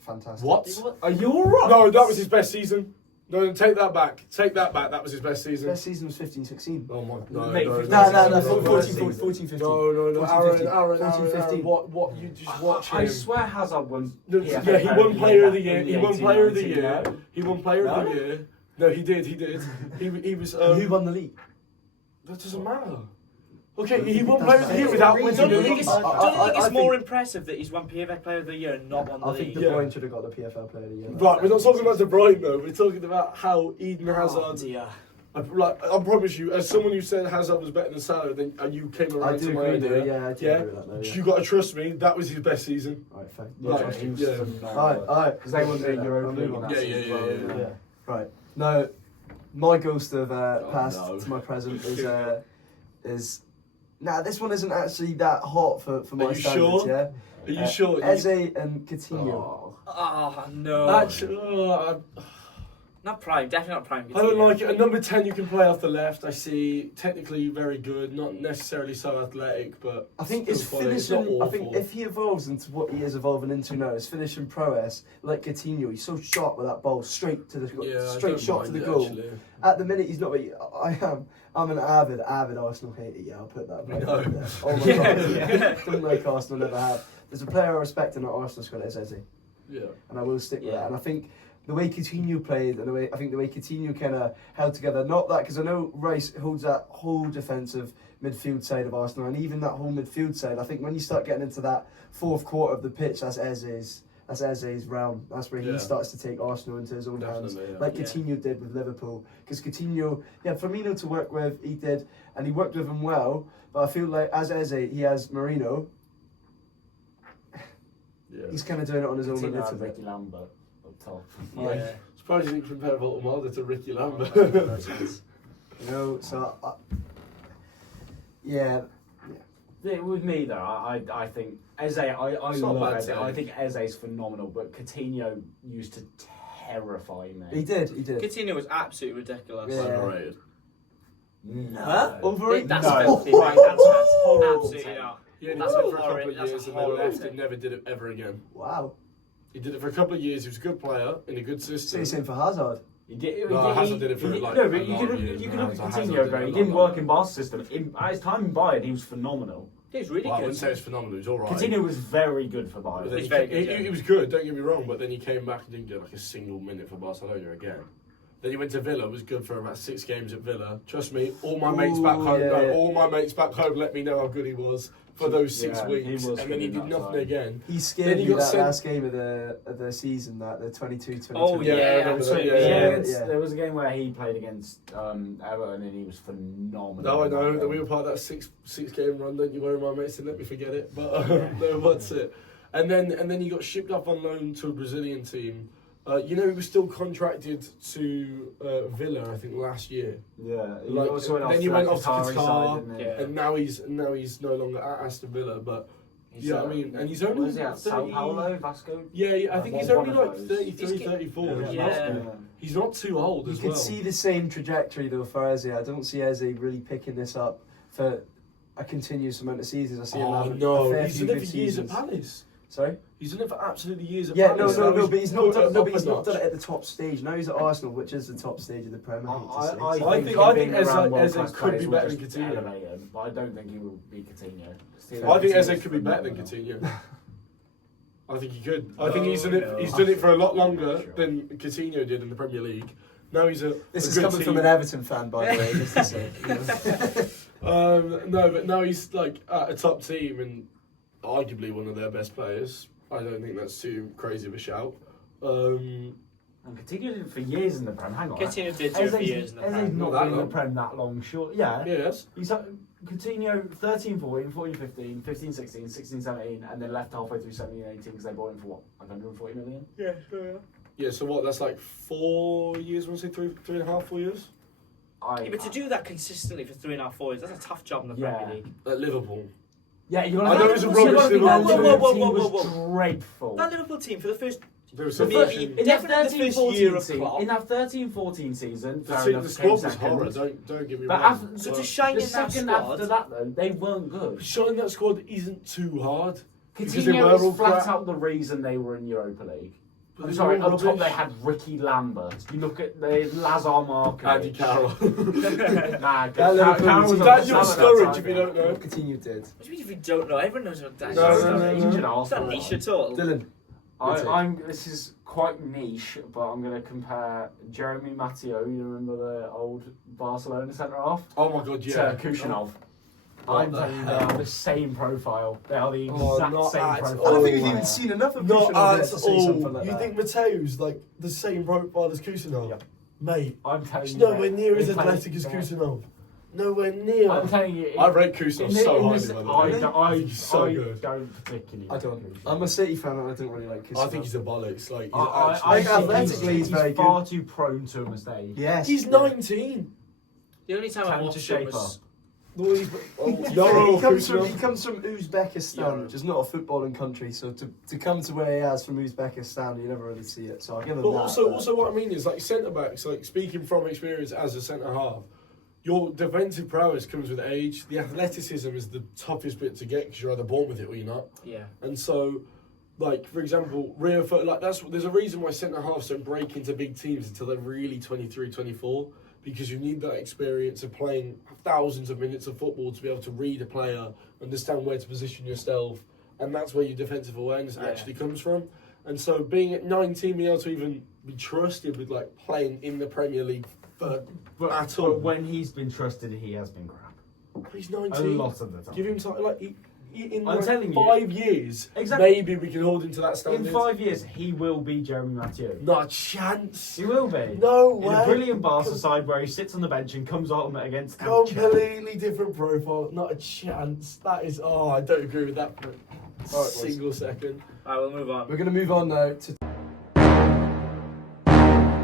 fantastic. What? Are you alright? No, that was his best season. No, take that back. Take that back. That was his best season. Best season was 15-16. Oh my. No, Mate, no, No, no, 14-15. No, 14-15. Aaron, what? You just watch I him. swear Hazard won. No, PFA yeah, he won Player of the Year. in He won Player of the 18-19, Year. no? He won Player of the No? Year. No, he did. He was. And who won the league? That doesn't matter. Okay, he won Player of the Year without winning Don't the you think league. it's, I more think- impressive that he's won PFA Player of the Year and not won the I think league? De Yeah. Bruyne should have got the PFL Player of the Year. Right, we're not talking about De Bruyne though. We're talking about how Eden Oh, Hazard. dear. I promise you, as someone who said Hazard was better than Salah, then and you came around I to do my agree idea. though, yeah, I do agree with that though, yeah. You got to trust me. That was his best season. Right, fair. Right, He was yeah. phenomenal. Alright, Because they won the Yeah, Europa I'll League move on on. that Yeah, season yeah, as well, yeah, yeah. Right. No, my ghost of past no. to my present is this one isn't actually that hot for my Are you standards, sure? yeah? Are you sure? Eze and Coutinho. Oh. Oh, no. Not prime, definitely not prime. I don't like it. At number 10, you can play off the left. I see technically very good, not necessarily so athletic, but I think still his quality. It's not finishing. I awful. think if he evolves into what he is evolving into now, his finishing prowess, like Coutinho, he's so sharp with that ball, straight to the Yeah, I straight don't shot to mind the it, goal. actually. At the minute, he's not. I'm an avid Arsenal hater. Yeah, I'll put that. We right know. there. Oh my god, don't like Arsenal, never have. There's a player I respect in that Arsenal squad, it's Eze, Yeah. and I will stick with Yeah. that. And I think the way Coutinho played, and the way Coutinho kind of held together, not that because I know Rice holds that whole defensive midfield side of Arsenal, and even that whole midfield side. I think when you start getting into that fourth quarter of the pitch, that's Eze's realm. That's where Yeah. he starts to take Arsenal into his own hands, Definitely, yeah. like Yeah. Coutinho did with Liverpool. Because Coutinho, he had Firmino to work with, he did, and he worked with him well. But I feel like as Eze, he has Marino. Yeah. He's kind of doing it on his own a Coutinho little had bit. Ricky Lambert up top. Yeah. Surprised you didn't compare Voltemade to Ricky Lambert. You know, so yeah. Yeah, with me though, I think Eze, I It's not love bad Eze. take. I think Eze's phenomenal, but Coutinho used to terrify me. He did. Coutinho was absolutely ridiculous. Yeah. Overrated. No. Huh? Overrated? That's No. filthy. Right, that's Horrible absolutely take. not. Yeah, and he That's did it a for a couple horrid- of that's a years and then horrible left take. and never did it ever again. Wow. He did it for a couple of years. He was a good player in a good Say system. the same for Hazard. He did, No, Hazard did it for, like, no, a but you lot could of look, years, you could man. look at Hazard did Coutinho it going, a he lot didn't longer. work in Barca's system. At his time in Bayern, he was phenomenal. He was really Well, I good. wouldn't say it's phenomenal. He was all right. Coutinho was very good for But Bayern. then He's very good, yeah. he was good, don't get me wrong, but then he came back and didn't get like a single minute for Barcelona again. Then he went to Villa, was good for about 6 games at Villa. Trust me, all my mates back Ooh, home, yeah, yeah. all my mates back home let me know how good he was for those 6 Yeah, he weeks, was and then good he in did that nothing time. again. He Then scared he me got that sent- last game of the season, that the 22-22. Oh, yeah, I remember absolutely. that, Yeah, yeah. there was a game where he played against Everton and he was phenomenal. No, I know that we were part of that six game run. Don't you worry, my mates, and let me forget it. But no, what's it? And then he got shipped off on loan to a Brazilian team. You know, he was still contracted to Villa, I think, last year. Yeah, he Like, also went then off he to went that off to Qatari Qatar, side, didn't he? Yeah. And now he's no longer at Aston Villa. But He's, yeah, I mean, and he's only what is he at? Sao 30 Paulo, Vasco. Yeah, I think he's One only of like those. 33, He's 34. Yeah. He's, Yeah. not, he's not too old You as could well. see the same trajectory though for Eze. I don't see Eze really picking this up for a continuous amount of seasons. I see him Oh having a no, fair he's few done it good for years at seasons. Palace. Sorry? He's done it for absolutely years at Yeah, Palace. no, Now but he's not put done, it no, up but he's a not done notch. it at the top stage. Now he's at Arsenal, which is the top stage of the Prem. I hate to say. I think being Eze- around Eze world-class could be players will better than just Coutinho. elevate him, but I don't think he will be Coutinho. I think Eze could be better than Coutinho. I think he could. I think he's done it. He's done it for a lot longer than Coutinho did in the Premier League. Now he's a. This a is good coming from team. an Everton fan, by the way, just to say. You know. No, but now he's like at a top team and arguably one of their best players. I don't think that's too crazy of a shout. And Coutinho did it for years in the Prem. Hang on. Coutinho did do it for years in the Eze's Prem. not Not that been in the long. Prem that long, sure. Yeah. Yes. He's Coutinho 13-14, 15-16, 16-17, and then left halfway through 17-18 because they bought him for what, like 140 million? Yeah, sure. Yeah. So what? That's like 4 years. Want to say 3.5, 4 years Yeah, but to do that consistently for 3.5, 4 years, that's a tough job in the Yeah. Premier League. at Liverpool. Yeah, you I know it's a rubbish Liverpool Liverpool team team. was dreadful. That Liverpool team for the first There was For some me, question. In that Definitely the first year of 13-14 Klopp. in that 13-14 season, The fair se- enough, the came squad was second. horror. Don't get me But wrong. after, So to but shine the in that second squad, after that, though, they weren't good. showing that squad isn't too hard. Because they Coutinho were all is flat crap. out the reason they were in Europa League. But I'm they sorry, were up top rubbish. they had Ricky Lambert. You look at the Lazar Markovic. Andy Carroll. Nah, That Carroll Liverpool was team- on Daniel the Sturridge, if you don't know. Coutinho did. what do you mean if you don't know? Everyone knows what Daniel No, no, Sturridge no, is. no. Injured It's not Arsenal. niche at all. Dylan. Your take. This is quite niche, but I'm going to compare Jeremy Matteo, you remember the old Barcelona centre half, Oh my god, yeah. to Kushner. What I'm the telling you, they hell? are the same profile. They are the Oh, exact not same at profile. I don't think Oh, you've even wow. seen enough of Not Kushner at to say something all. like You that. think Mateo's like the same profile as Kusanov? Yep. Mate, I'm telling he's you. nowhere mate, near as they play- athletic as yeah. Kusanov. Nowhere near. I'm telling you. I rate Kusanov so highly, by the way. I think he's so good. don't particularly. I don't. rate I'm a City fan and I don't really like Kushner. I think he's a bollocks. Like, he's I actually think think athletically he's very far too prone to a mistake. Yes. He's 19. The only time I Time to watched him shape was The way he's- He comes from Kusanov. Uzbekistan, Euro. which is not a footballing country. So to come to where he has from Uzbekistan, you never really see it. So I give him But that. also what I mean is like centre backs. Like speaking from experience as a centre half, your defensive prowess comes with age. The athleticism is the toughest bit to get because you're either born with it or you're not. yeah. And so, like for example, there's a reason why centre halves don't break into big teams until they're really 23, 24, because you need that experience of playing thousands of minutes of football to be able to read a player, understand where to position yourself, and that's where your defensive awareness Yeah. actually comes from. And so, being at 19, being able to even be trusted with like playing in the Premier League for at all. But when he's been trusted, he has been crap. He's A 19. lot of the time. Give him time. Like in I'm like telling you. 5 years, Exactly. maybe we can hold him to that standard. In 5 years, he will be Jeremy Matteo. Not a chance. He will be. No In way. a brilliant Barca side where he sits on the bench and comes on against Elche. Completely different profile. Not a chance. That is. Oh, I don't agree with that for a boys. single second. Alright, we'll move on. We're going to move on now to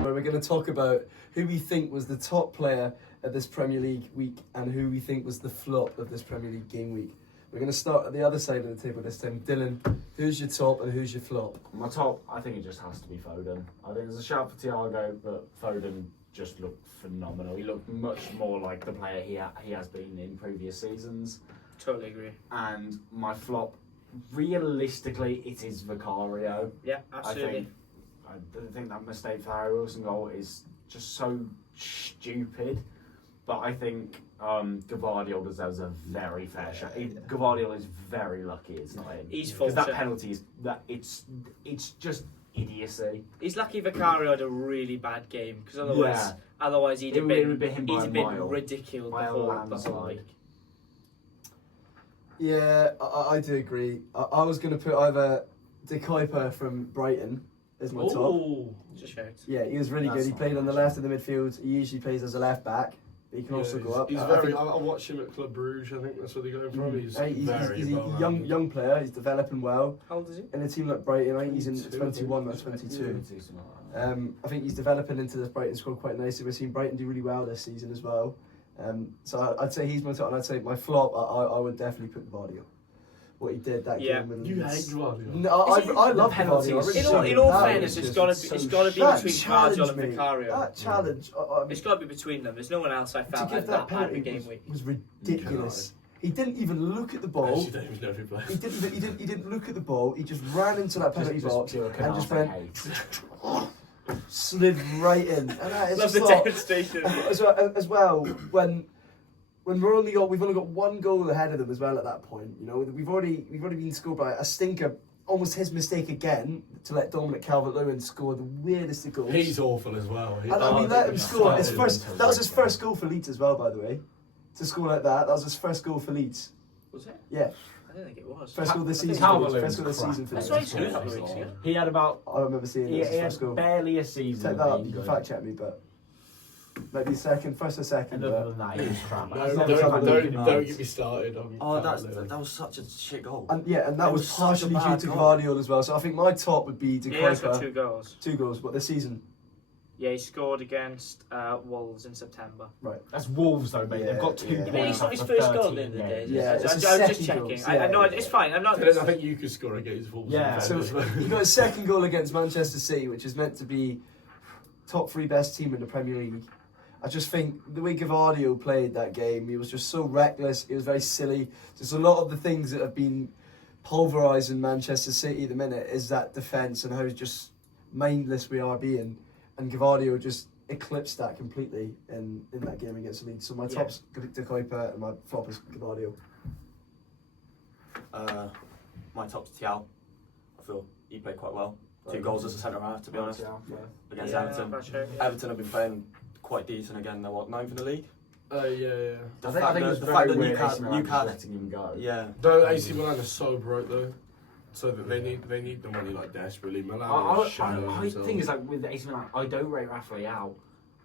where we're going to talk about who we think was the top player at this Premier League week and who we think was the flop of this Premier League game week. We're going to start at the other side of the table this time. Dylan, who's your top and who's your flop? My top, I think it just has to be Foden. I think there's a shout for Thiago, but Foden just looked phenomenal. He looked much more like the player he has been in previous seasons. Totally agree. And my flop, realistically, it is Vicario. Yeah, absolutely. I think that mistake for Harry Wilson goal is just so stupid. But I think Gavardiol deserves a very fair shot. Gavardiol is very lucky it's not him. He's because that fortunate. penalty is it's just idiocy. He's lucky Vicario had a really bad game because Yeah. otherwise he'd It have would be him by he'd a have been mile. ridiculed By a the whole landslide. week. Yeah, I do agree. I was going to put either De Kuyper from Brighton as my top. Oh. Just shout. Yeah, he was really That's good. He not played on the bad. left of the midfield. He usually plays as a left back, but he can also go up. He's I very. think- I watched him at Club Bruges. I think that's where they're going from. He's he's very a well-rounded. young player. He's developing well. How old is he? In a team like Brighton, I think he's in 22, 21 or 22. I think he's developing into this Brighton squad quite nicely. We've seen Brighton do really well this season as well. So I'd say he's my top, and I'd say my flop. I would definitely put Guardiola. What he did that Yeah. game. with You Leeds. hate Guardiola. No, I love penalty Guardiola. is I really In all, do. in all That fairness, was it's just got to be that between challenged Guardiola and me. Vicario. That challenge. It's got to be between them. There's no one else I to felt give at that that part of the penalty game week. was ridiculous. He didn't even look at the I ball. actually don't even know if he plays. He didn't look at the ball. He just ran into that penalty box pure and just Canate went hate. slid right in. And that is Love just the not, devastation. as well when we've only got one goal ahead of them as well at that point. You know, we've already been scored by a stinker. Almost his mistake again to let Dominic Calvert-Lewin score the weirdest of goals. He's awful as well. And we let him score his first. That was his first goal for Leeds as well, by the way. To score like that was his first goal for Leeds. Was it? Yeah, I don't think it was. first goal this I think season. For Leeds. Calvert-Lewin's First goal this crap. season for That's Leeds. what he scored a couple of weeks ago. He had about I remember seeing it he as his had first goal. barely a season. Take that up. being You can good. fact check me, but maybe first or second. And But other than that, he was crap. No, I've don't, never tried don't, looking don't at get me started on Oh, Calvert-Lewin. that was such a shit goal. and that It was was such a partially due bad to goal. Guardiola as well. So I think my top would be De Yeah, he's got Kuyper. 2 goals. 2 goals, but this season. Yeah, he scored against Wolves in September. That's Wolves though, mate. Yeah, They've got 2 yeah. points. Yeah, he saw his after first goal 13 the other day. games. Yeah, I it's was his just second checking. goal. I know Yeah. it's fine. I'm not. I think you could score against Wolves. Yeah, so he got his second goal against Manchester City, which is meant to be top 3 best team in the Premier League. I just think the way Gavardio played that game, he was just so reckless. It was very silly. There's a lot of the things that have been pulverising Manchester City at the minute is that defence and how just mindless we are being. And Gavardio just eclipsed that completely in that game against Leeds. So my top's De Kuiper and my flop is Gavardio. My top's Thiaw. I feel he played quite well. 2 goals as a centre half, to be honest, against Everton. Everton have been playing quite decent again. They're 9th in the league. I think The it fact was that very weird Newcastle- AC Milan just letting him go. Yeah. No, AC Milan are so broke though, so that they need the money like desperately. Milan are showing I themselves. think it's like with AC Milan, I don't rate Raphael.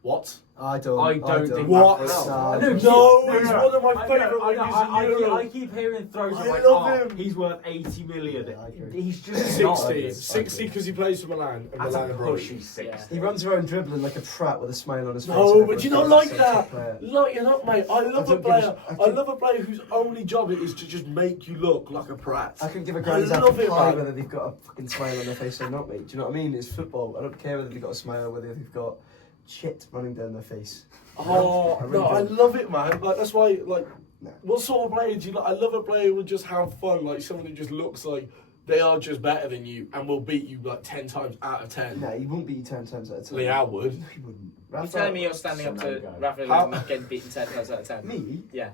What? I don't think What? It's, No, No, he's one of my favourite wingers in Europe. I keep hearing throws of I like, love him. he's worth 80 million. Yeah, I agree. He's just not. 60 because he plays for Milan and That's Milan a are broke. push, he's 60. He runs around dribbling like a prat with a smile on his face. No, and but you everyone don't thinks like he's such a that. player. Like you're not, mate. I love a don't give a player. sh- I love a player whose only job it is to just make you look like a prat. I can give a I granny's love apple it, pie man. whether they've got a fucking smile on their face or not, mate. Do you know what I mean? It's football. I don't care whether they've got a smile or whether they've got shit running down their face. Oh I really no, I don't. love it, man. Like that's why, like, No. what sort of player do you like? I love a player who would just have fun, like someone who just looks like they are just better than you and will beat you like 10 times out of 10. No, he won't beat you 10 times out of 10. Leao would. No, he wouldn't. You're telling me you're standing up to No-go. Raphael How- and not getting beaten 10 times out of 10? Me? Yeah.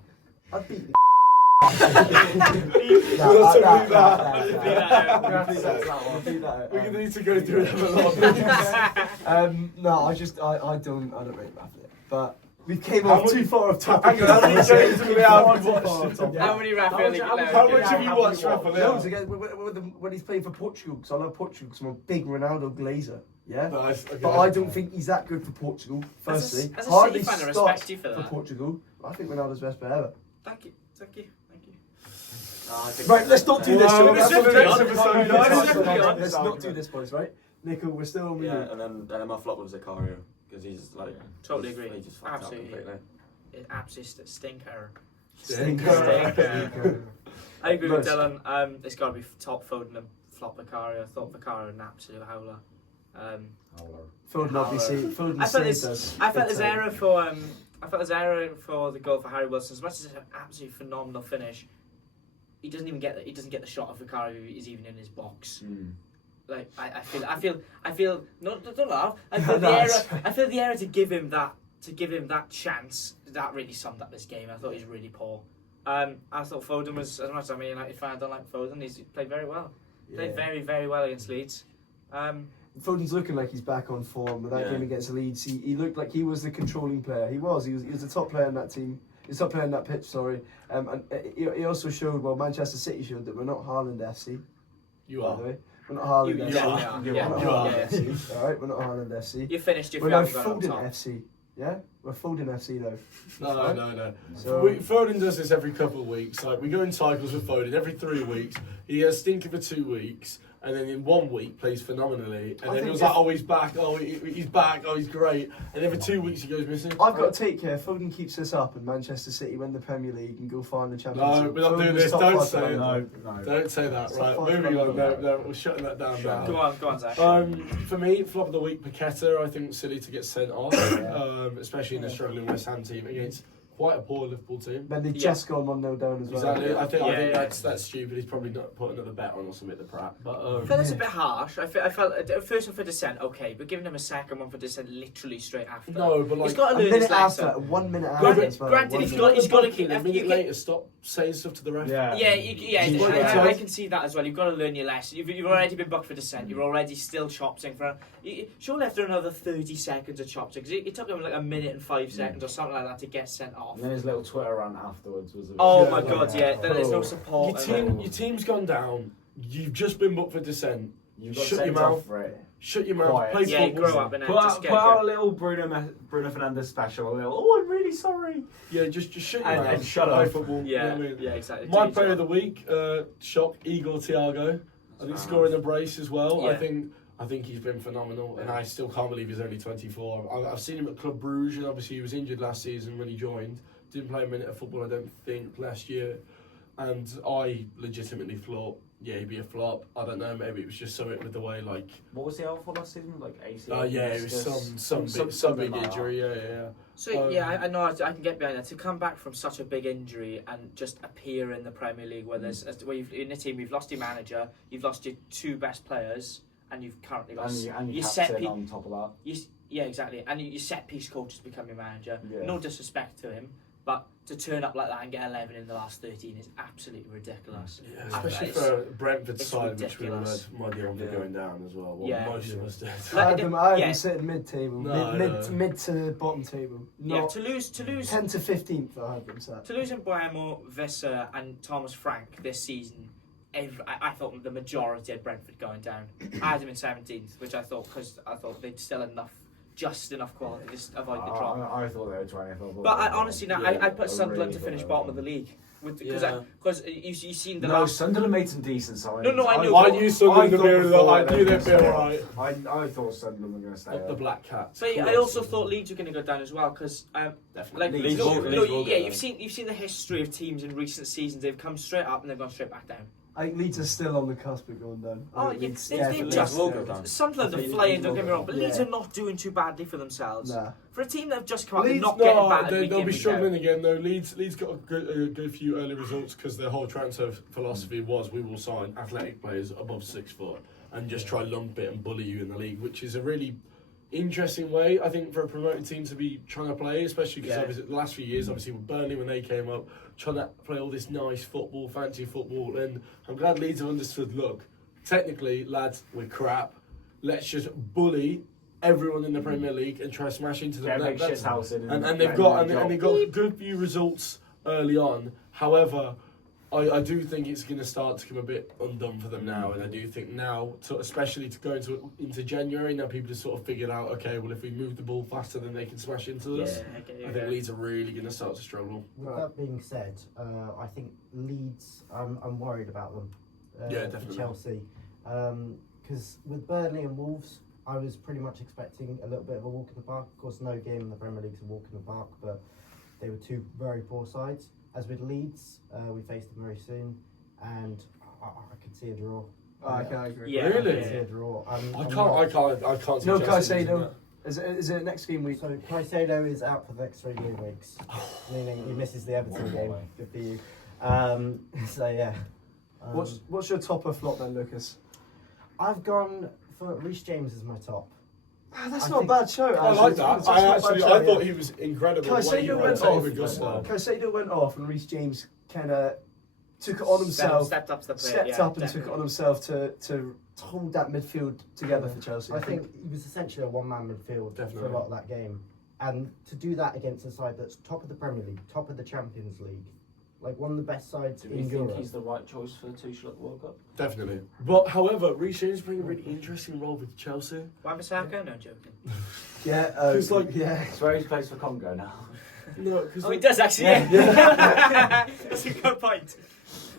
I'd beat the We're gonna need to go through them a lot. No, I don't rate Raphael. But we came How off much- too far off topic. Hang on, how many games have we had Far watched? too far off topic. How many Raphael have you How much have you watched, Raphael? Loads again when he's playing for Portugal, because I love Portugal because I'm a big Ronaldo glazer. Yeah? Nice, okay. But I don't think he's that good for Portugal, firstly. As a Hardly City fan, I stopped respect you for that. Portugal. I think Ronaldo's best player ever. Thank you. Thank you. Thank you. Right, let's not do this. Wow, Let's that's not the do next this. episode, guys. Let's not do this, boys, right? Nico, we're still on with Yeah, you. and then my flop was Zakaria because he's like Totally he's- agree. He just fucked up Absolutely. completely. It absolutely stinker. Stinker. I agree with Nice. Dylan. It's got to be top Foden and flop Vicario. I thought Vicario an absolute howler. Foden obviously. Foden I felt saved his us. I felt big his time. error for I felt his error for the goal for Harry Wilson. As much as it's an absolutely phenomenal finish, he doesn't even get the shot of Vicario who is even in his box. Like I feel don't laugh. I feel the No, error. it's fine. I feel the error to give him that chance. That really summed up this game. I thought he was really poor. I thought Foden was, as much as I'm a United fan, I don't like Foden. He's played very well. Played very, very well against Leeds. Foden's looking like he's back on form. With that Yeah. game against Leeds, he looked like he was the controlling player. He was the top player in that team. He was the top player in that pitch, sorry. And he also showed, well, Manchester City showed that we're not Haaland FC. You By are. the way. We're not Haaland You FC. definitely are. We're Yeah, not you Haaland are. FC. Alright, we're not Haaland FC. You finished if We're you now haven't got on Foden top. FC. Yeah? We're Foden FC now. No. So- Foden does this every couple of weeks. Like we go in cycles with Foden every 3 weeks. He has stinker for 2 weeks, and then in 1 week plays phenomenally. And I then it think was like, oh, he's back. Oh, he's back. Oh, he's great. And every 2 weeks he goes missing. I've got to take care. Foden keeps us up, and Manchester City win the Premier League and go far in the Championship. No, we're not Foden doing was this. top Don't five say it. talent. No. Don't say that. It's Right, like moving on. five No, we're shutting that down now. Go on, Zach. For me, flop of the week, Paqueta. I think silly to get sent off, especially in a struggling West Ham team against quite a poor Liverpool team. Then they've just gone 1-0 down as well. Exactly. I think Yeah. that's stupid. He's probably not put another bet on or something. The Pratt, but I felt it's a bit harsh. I felt first one for Descent, okay, but giving him a second one for Descent literally straight after. no, but like He's got to A learn his minute lesson. after, 1 minute after. Granted- as well. granted, One he's minute. got to keep. a You minute can- later. Stop saying stuff to the ref. Yeah. Yeah, What I else? can see that as well. You've got to learn your lesson. You've already been booked for Descent. You're already still chopsing for. Surely after another 30 seconds of chopsing, because it took him like a minute and 5 seconds or something like that to get sent off. And then his little Twitter rant afterwards was. Oh Yeah, my god, yeah. There's no Your support. team's gone down. You've just been booked for Descent. You got Shut sent your mouth. off for it. Shut your mouth. Quiet. Play Yeah, football. grow up and then Put just out, get put out a go. little Bruno Fernandes special. A little. Oh, I'm really sorry. Yeah, just shut your And- mouth. and shut Play up. football. You know Yeah, what I mean? yeah, exactly. My Change player it of the week, shock, Igor Thiago. I think Wow. scoring a brace as well. I Yeah. think I think he's been phenomenal, and I still can't believe he's only 24. I've seen him at Club Brugge, and obviously he was injured last season when he joined. Didn't play a minute of football, I don't think, last year. And I legitimately thought, yeah, he'd be a flop. I don't know, maybe it was just something with the way, like... What was the out for last season? Like ACL? yeah, it was some big like injury, yeah. So I know I can get behind that. To come back from such a big injury and just appear in the Premier League, where there's in a team you've lost your manager, you've lost your 2 best players, and you've currently got and your captain on top of that. Yeah, exactly. And your set piece coach has become your manager. Yeah. No disrespect to him, but to turn up like that and get 11 in the last 13 is absolutely ridiculous. Yeah, especially for Brentford's side, which we were ridiculous. muddy on going down as well. Well, Yeah. most of us did. I had Yeah. them sitting mid-table, No, mid to bottom table. Yeah, Not to lose 10 to 15th. I had them sat. to lose in Buemo, Visser, and Thomas Frank this season. I thought the majority had Brentford going down. I had them in 17th, which I thought because I thought they'd still just enough quality to just avoid the drop. I thought they were 20th. But I honestly, now Yeah. I put I Sunderland really to finish thought bottom they of the were. league Yeah. because you've seen the No, last. Sunderland made some decent signings. No, I knew. I knew Sunderland would be before I knew they'd be alright. I thought Sunderland were going to stay Up the up. Black Cats. But I also thought Leeds were going to go down as well because, Definitely. like, Leeds will go down. you've seen the history of teams in recent seasons. They've come straight up and they've gone straight back down. I think Leeds are still on the cusp of going down. Oh, I think yeah, Leeds they definitely just will go down. Sunderland I are think flying. Leeds Don't will get me go wrong, but down. Leeds Yeah. are not doing too badly for themselves. Nah. For a team that have just come up, they're Leeds, not getting bad. they'll be week in, struggling week out. again though. Leeds got a good few early results because their whole transfer philosophy was we will sign athletic players above 6 foot and just try lump it and bully you in the league, which is a really interesting way, I think, for a promoted team to be trying to play, especially because obviously the last few years, obviously with Burnley when they came up, trying to play all this nice football, fancy football, and I'm glad Leeds have understood, look, technically, lads, we're crap. Let's just bully everyone in the Premier League and try to smash into them. Get a big shit house in. And they've got good few results early on. However, I do think it's going to start to come a bit undone for them now, and I do think now, especially to go into January, now people have sort of figured out, okay, well if we move the ball faster, then they can smash into us. I think Leeds are really going to start to struggle. With that being said, I think Leeds, I'm worried about them. Yeah, definitely. For Chelsea. Because with Burnley and Wolves, I was pretty much expecting a little bit of a walk in the park. Of course, no game in the Premier League's a walk in the park, but they were 2 very poor sides. As with Leeds, we faced them very soon, and I could see a draw. I agree. Yeah. Really? I could see a draw. I can't. See No Chelsea losing Caicedo. that. Is it next game week? So Caicedo is out for the next 3 game weeks, meaning he misses the Everton game. Good for you. So yeah. What's your top or flop then, Lucas? I've gone for Reece James as my top. That's I not a think- bad show. I like that. I thought he was incredible. The way he Caicedo went rotated off. with Gusto. Caicedo went off, and Reece James kind of took it on himself. Stepped up to the plate. Stepped up and took it on himself to hold that midfield together for Chelsea. I think he was essentially a one-man midfield for Definitely. a lot of that game, and to do that against a side that's top of the Premier League, top of the Champions League, like one of the best sides Do we in think Europe. he's the right choice for Tuchel at the World Cup? Definitely. But however, Reece James playing a really interesting role with Chelsea. Wan-Bissaka? No, joking. yeah, It's like- yeah. It's where he plays for Congo now. No, because Oh, he does actually. Yeah. That's a good point.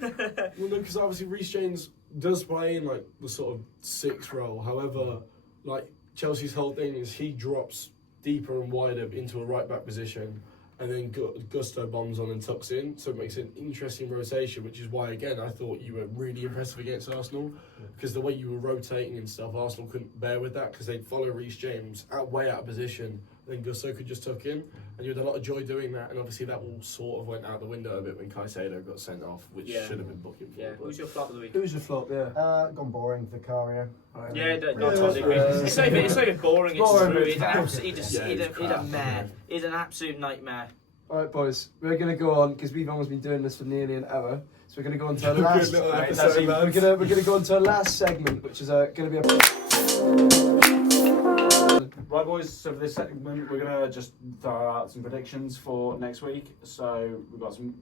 well, no, because obviously Reece James does play in like the sort of 6 role. However, like Chelsea's whole thing is he drops deeper and wider into a right back position, and then Gusto bombs on and tucks in, so it makes an interesting rotation, which is why, again, I thought you were really impressive against Arsenal, because the way you were rotating and stuff, Arsenal couldn't bear with that, because they'd follow Reece James way out of position, and then Gusto could just tuck in, and you had a lot of joy doing that, and obviously that all sort of went out the window a bit when Caicedo got sent off, which should have been booking for. Yeah. but- Who's your flop of the week? Who's your flop? Yeah. Gone boring, Vicario. Yeah, Yeah, totally agree. It's not even boring. It's Boring, true. but- He's a mare. He's an absolute nightmare. Alright, boys, we're going to go on because we've almost been doing this for nearly an hour. So we're going to go on to our Good last. little Right, episode, that's- lads. We're going to go on to our last segment, which is going to be a. Right, boys, so for this segment, we're going to just throw out some predictions for next week. So we've got some.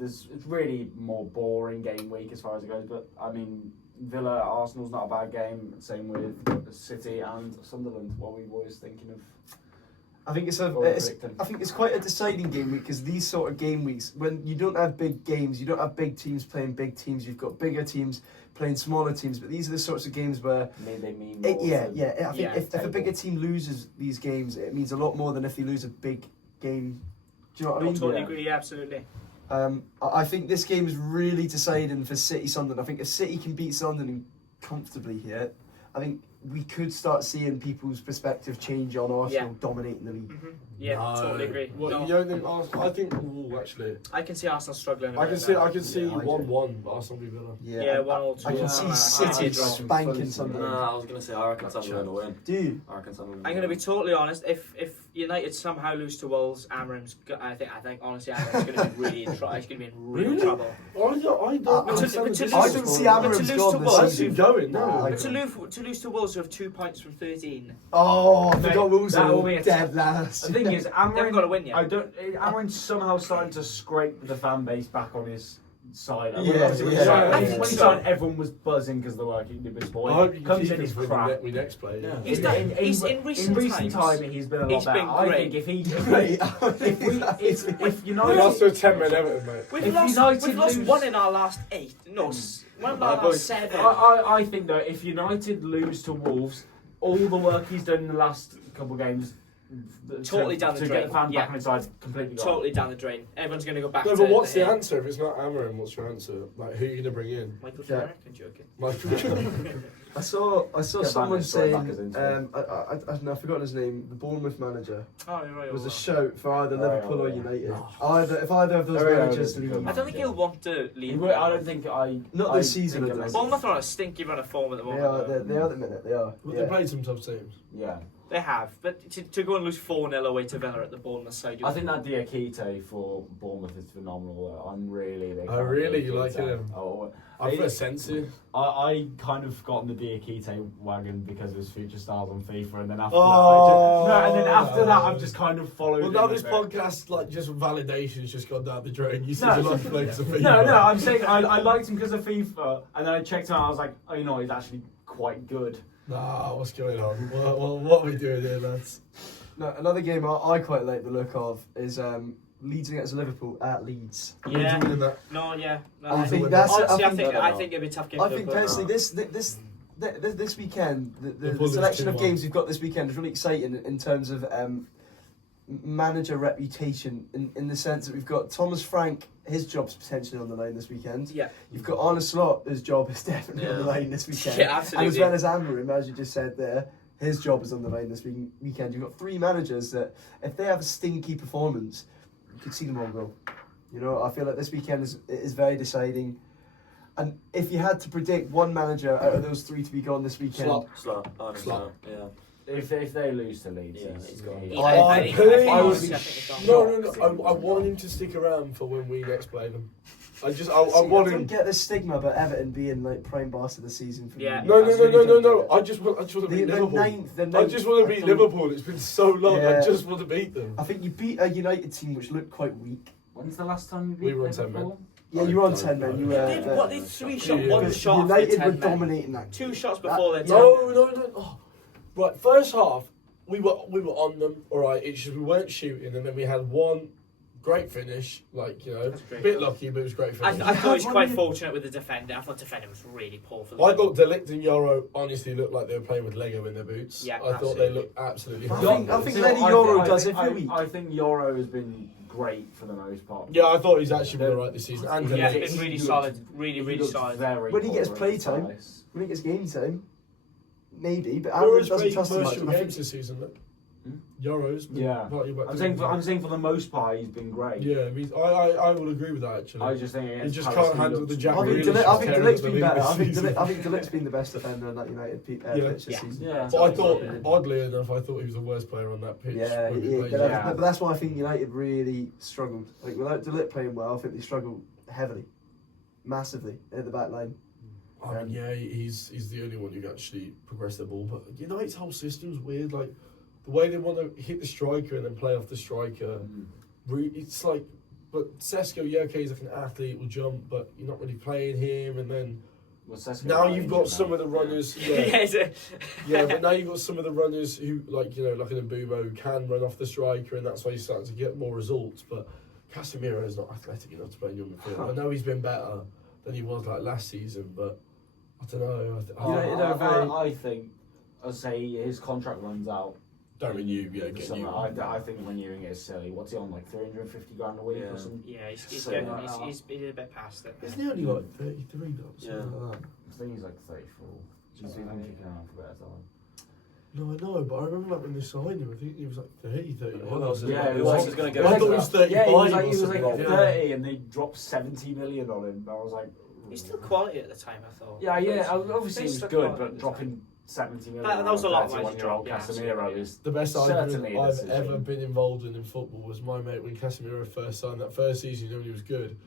It's really more boring game week as far as it goes, but I mean, Villa, Arsenal's not a bad game. Same with City and Sunderland. What are we boys thinking of? I think it's predicting? I think it's quite a deciding game week because these sort of game weeks, when you don't have big games, you don't have big teams playing big teams. You've got bigger teams playing smaller teams. But these are the sorts of games where They mean I more think Yeah, if a bigger team loses these games, it means a lot more than if they lose a big game. Do you know what I I mean? totally agree. Yeah, absolutely. I think this game is really deciding for City Sunderland. I think if City can beat Sunderland comfortably here, I think we could start seeing people's perspective change on Arsenal dominating the league. Yeah, totally agree. What, No, you don't think Arsenal? I think actually. I can see Arsenal struggling. a I bit can see. now. I can see Yeah, I do. 1-1, but Arsenal will be better. Yeah, 1 or 2. I can see Yeah. City I spanking fully- Sunderland. I was going to say, I reckon Sunderland will win. Do you? I reckon Sunderland I'm going to be totally honest. If United somehow lose to Wolves, I think honestly Amarim's going to be really in trouble. He's going to be in real Really? trouble. I don't. But to understand lose- the I distance. don't see But to Amarim's lose to gone Wolves- this I see him season. going. No. Nah, But to lose to Wolves who have 2 points from 13, Oh, I Mate, forgot Wolves that are will be a dead last. The thing is, they haven't got to win yet. Amarim's somehow starting to scrape the fan base back on his side. I mean, Yeah, obviously when yeah, he signed- yeah. when he I think signed, everyone was buzzing because of the work he did with I sport. hope you can Comes keep in him his for crap. we next play. Yeah. He's done- he's in recent time times, he's been a lot he's better. been I great. think if We United lost to 10 men Everton, mate. We've If lost United 1 in our last 8. No, one of our Bad boys. last 7. I think though, if United lose to Wolves, all the work he's done in the last couple of games, Totally down the to drain. get the fans Yeah. back on his side, completely gone. Totally down the drain. Everyone's going to go back No, to but what's the him. answer? If it's not Amarim, what's your answer? Like, who are you going to bring in? Michael Yeah. Carrick? I'm joking. I saw Get someone Van Nistelrooy back as saying, interim. I've forgotten his name, the Bournemouth manager, Oh, you're right. was a shout for either Liverpool or yeah. United. If either of those Oh, yeah, managers yeah, leave, I don't think he'll want to He leave. would- I don't think I. Not I this season, think I don't unless- Bournemouth are on a stinky run of form at the they moment. are, though. they are at the minute, they are. But Yeah. they played some tough teams. Yeah, They have, but to go and lose 4-0 away to Villa at the Bournemouth side. I think that Diakite for Bournemouth is phenomenal. I'm really. Big Oh, fan of really? You Diakite. like him? Oh, I prefer Sensi. I kind of got on the Diakite wagon because of his future styles on FIFA, and then after Oh. that, I've just kind of followed. Well, him now a this bit. podcast, like, just validation's just gone down the drain. You said No. you like to play for FIFA. No, I'm saying I liked him because of FIFA, and then I checked him out. I was like, oh, you know, he's actually quite good. Nah, what's going on? What are we doing here, lads? No, another game I quite like the look of is Leeds against Liverpool at Leeds. Yeah. Doing that. No, yeah. No, I think win. that's. honestly, I think I think it'll be a tough game. I for think Liverpool. personally, this weekend, the Liverpool lose selection of 2-1. games we've got this weekend is really exciting in terms of manager reputation. In the sense that we've got Thomas Frank, his job's potentially on the line this weekend. Yeah. You've got Arne Slot, whose job is definitely on the Yeah. line this weekend. Yeah, And absolutely. as well as Amarim, as you just said there, his job is on the line this weekend. You've got 3 managers that, if they have a stinky performance, you could see them all go. You know, I feel like this weekend is very deciding. And if you had to predict one manager out of those 3 to be gone this weekend, Slot. Slot. Yeah. If they lose to Leeds, Yeah, he's he's gone. he- Yeah, I think- would honestly, be I think it's on. No. I want him to stick around for when we next play them. I See, want I don't him. get the stigma about Everton being like prime boss of the season. For Yeah. me. No. I really don't get it. I just want to beat They're Liverpool. ninth. They're I ninth. just want to beat don't- Liverpool. It's been so long. Yeah. I just want to beat them. I think you beat a United team which looked quite weak. When's the last time you beat We were on 10 Liverpool? Yeah, you were on 10 men. You were. They did what? They 3 shot, Yeah. 1 but shot. United for were 10 men. dominating that. 2 shots before their 10. No. Oh. Right, first half we were on them. All right, it's just we weren't shooting, and then we had one great finish. Like, you know, That's great. a bit lucky, but it was a great I finish. thought he was How quite many- fortunate with the defender. I thought the defender was really poor for the I thought Delict and Yoro honestly looked like they were playing with Lego in their boots. Yeah, I thought absolutely. they looked absolutely I horrendous. think See, Lenny I Yoro think- does I think- every week. I think Yoro has been great for the most part. Yeah, I thought he's actually been alright this season. And Yeah, Delict. it's been really He solid. looked- Really, he really looked solid. very When he gets poor play against time, Palace. when it gets game time, maybe. But Yoro's Aaron doesn't played trust him much. commercial I think games this season. Look. Hmm? Yoro's been Yeah. partly back I'm to saying for the most part, he's been great. Yeah, I would agree with that actually. I just think He against just Palace, can't handle looked the Jack I think Grealish Delict- I think tearing Delict's up the been better. league I think this season. Delict's been the best defender on that United Yeah. pitch this Yeah. season. Yeah. But I thought, oddly enough, I thought he was the worst player on that pitch. Yeah, when we yeah, played but, him. Yeah. but that's why I think United really struggled. Like without Delict playing well, I think they struggled heavily, massively at the back line. I mean, yeah, he's the only one who can actually progress the ball. But United's whole system's weird. Like the way they want to hit the striker and then play off the striker. It's like, but Sesko, yeah, okay, he's like an athlete, will jump, but you're not really playing him. And then Now you've got some of the runners. Yeah, but now you've got some of the runners who, like an Mbumo, who can run off the striker, and that's why he's starting to get more results. But Casemiro is not athletic enough to play in the midfield. I know he's been better than he was like last season, but I don't know. I think, I'd say his contract runs out. Don't renew, yeah, get you. I think renewing it is silly. What's he on, like 350 grand a week or something? Yeah, he's So, he's a bit past it. Isn't he only like 33 though? Something like that. I think he's like 34. He's been kicking around for a better time. No, I know, but I remember like when they signed him, I think he was like 30, 31. Who else is Yeah, who else is going to go? I thought he was 35 Yeah, he was like or something. 30 and they dropped 70 million on him. I was like... He's still quality at the time, I thought. Yeah, obviously he was Still good, quality but at the dropping 70 million That was a lot of money to 31-year-old drop, yeah, Casemiro absolutely. is The best certainly argument a I've decision. ever been involved in football was my mate when Casemiro first signed that first season, when he was good.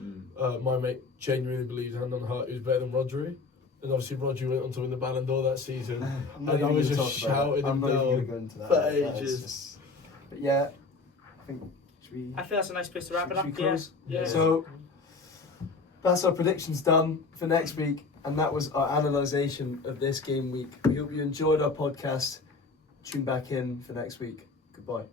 My mate genuinely believed, hand on heart, he was better than Rodri. And obviously Rodri went on to win the Ballon d'Or that season. And I was just shouting him down for ages. But yeah, I think I feel that's a nice place to wrap it up. should we Yeah. close? Yeah. So that's our predictions done for next week, and that was our analysation of this game week. We hope you enjoyed our podcast. Tune back in for next week. Goodbye.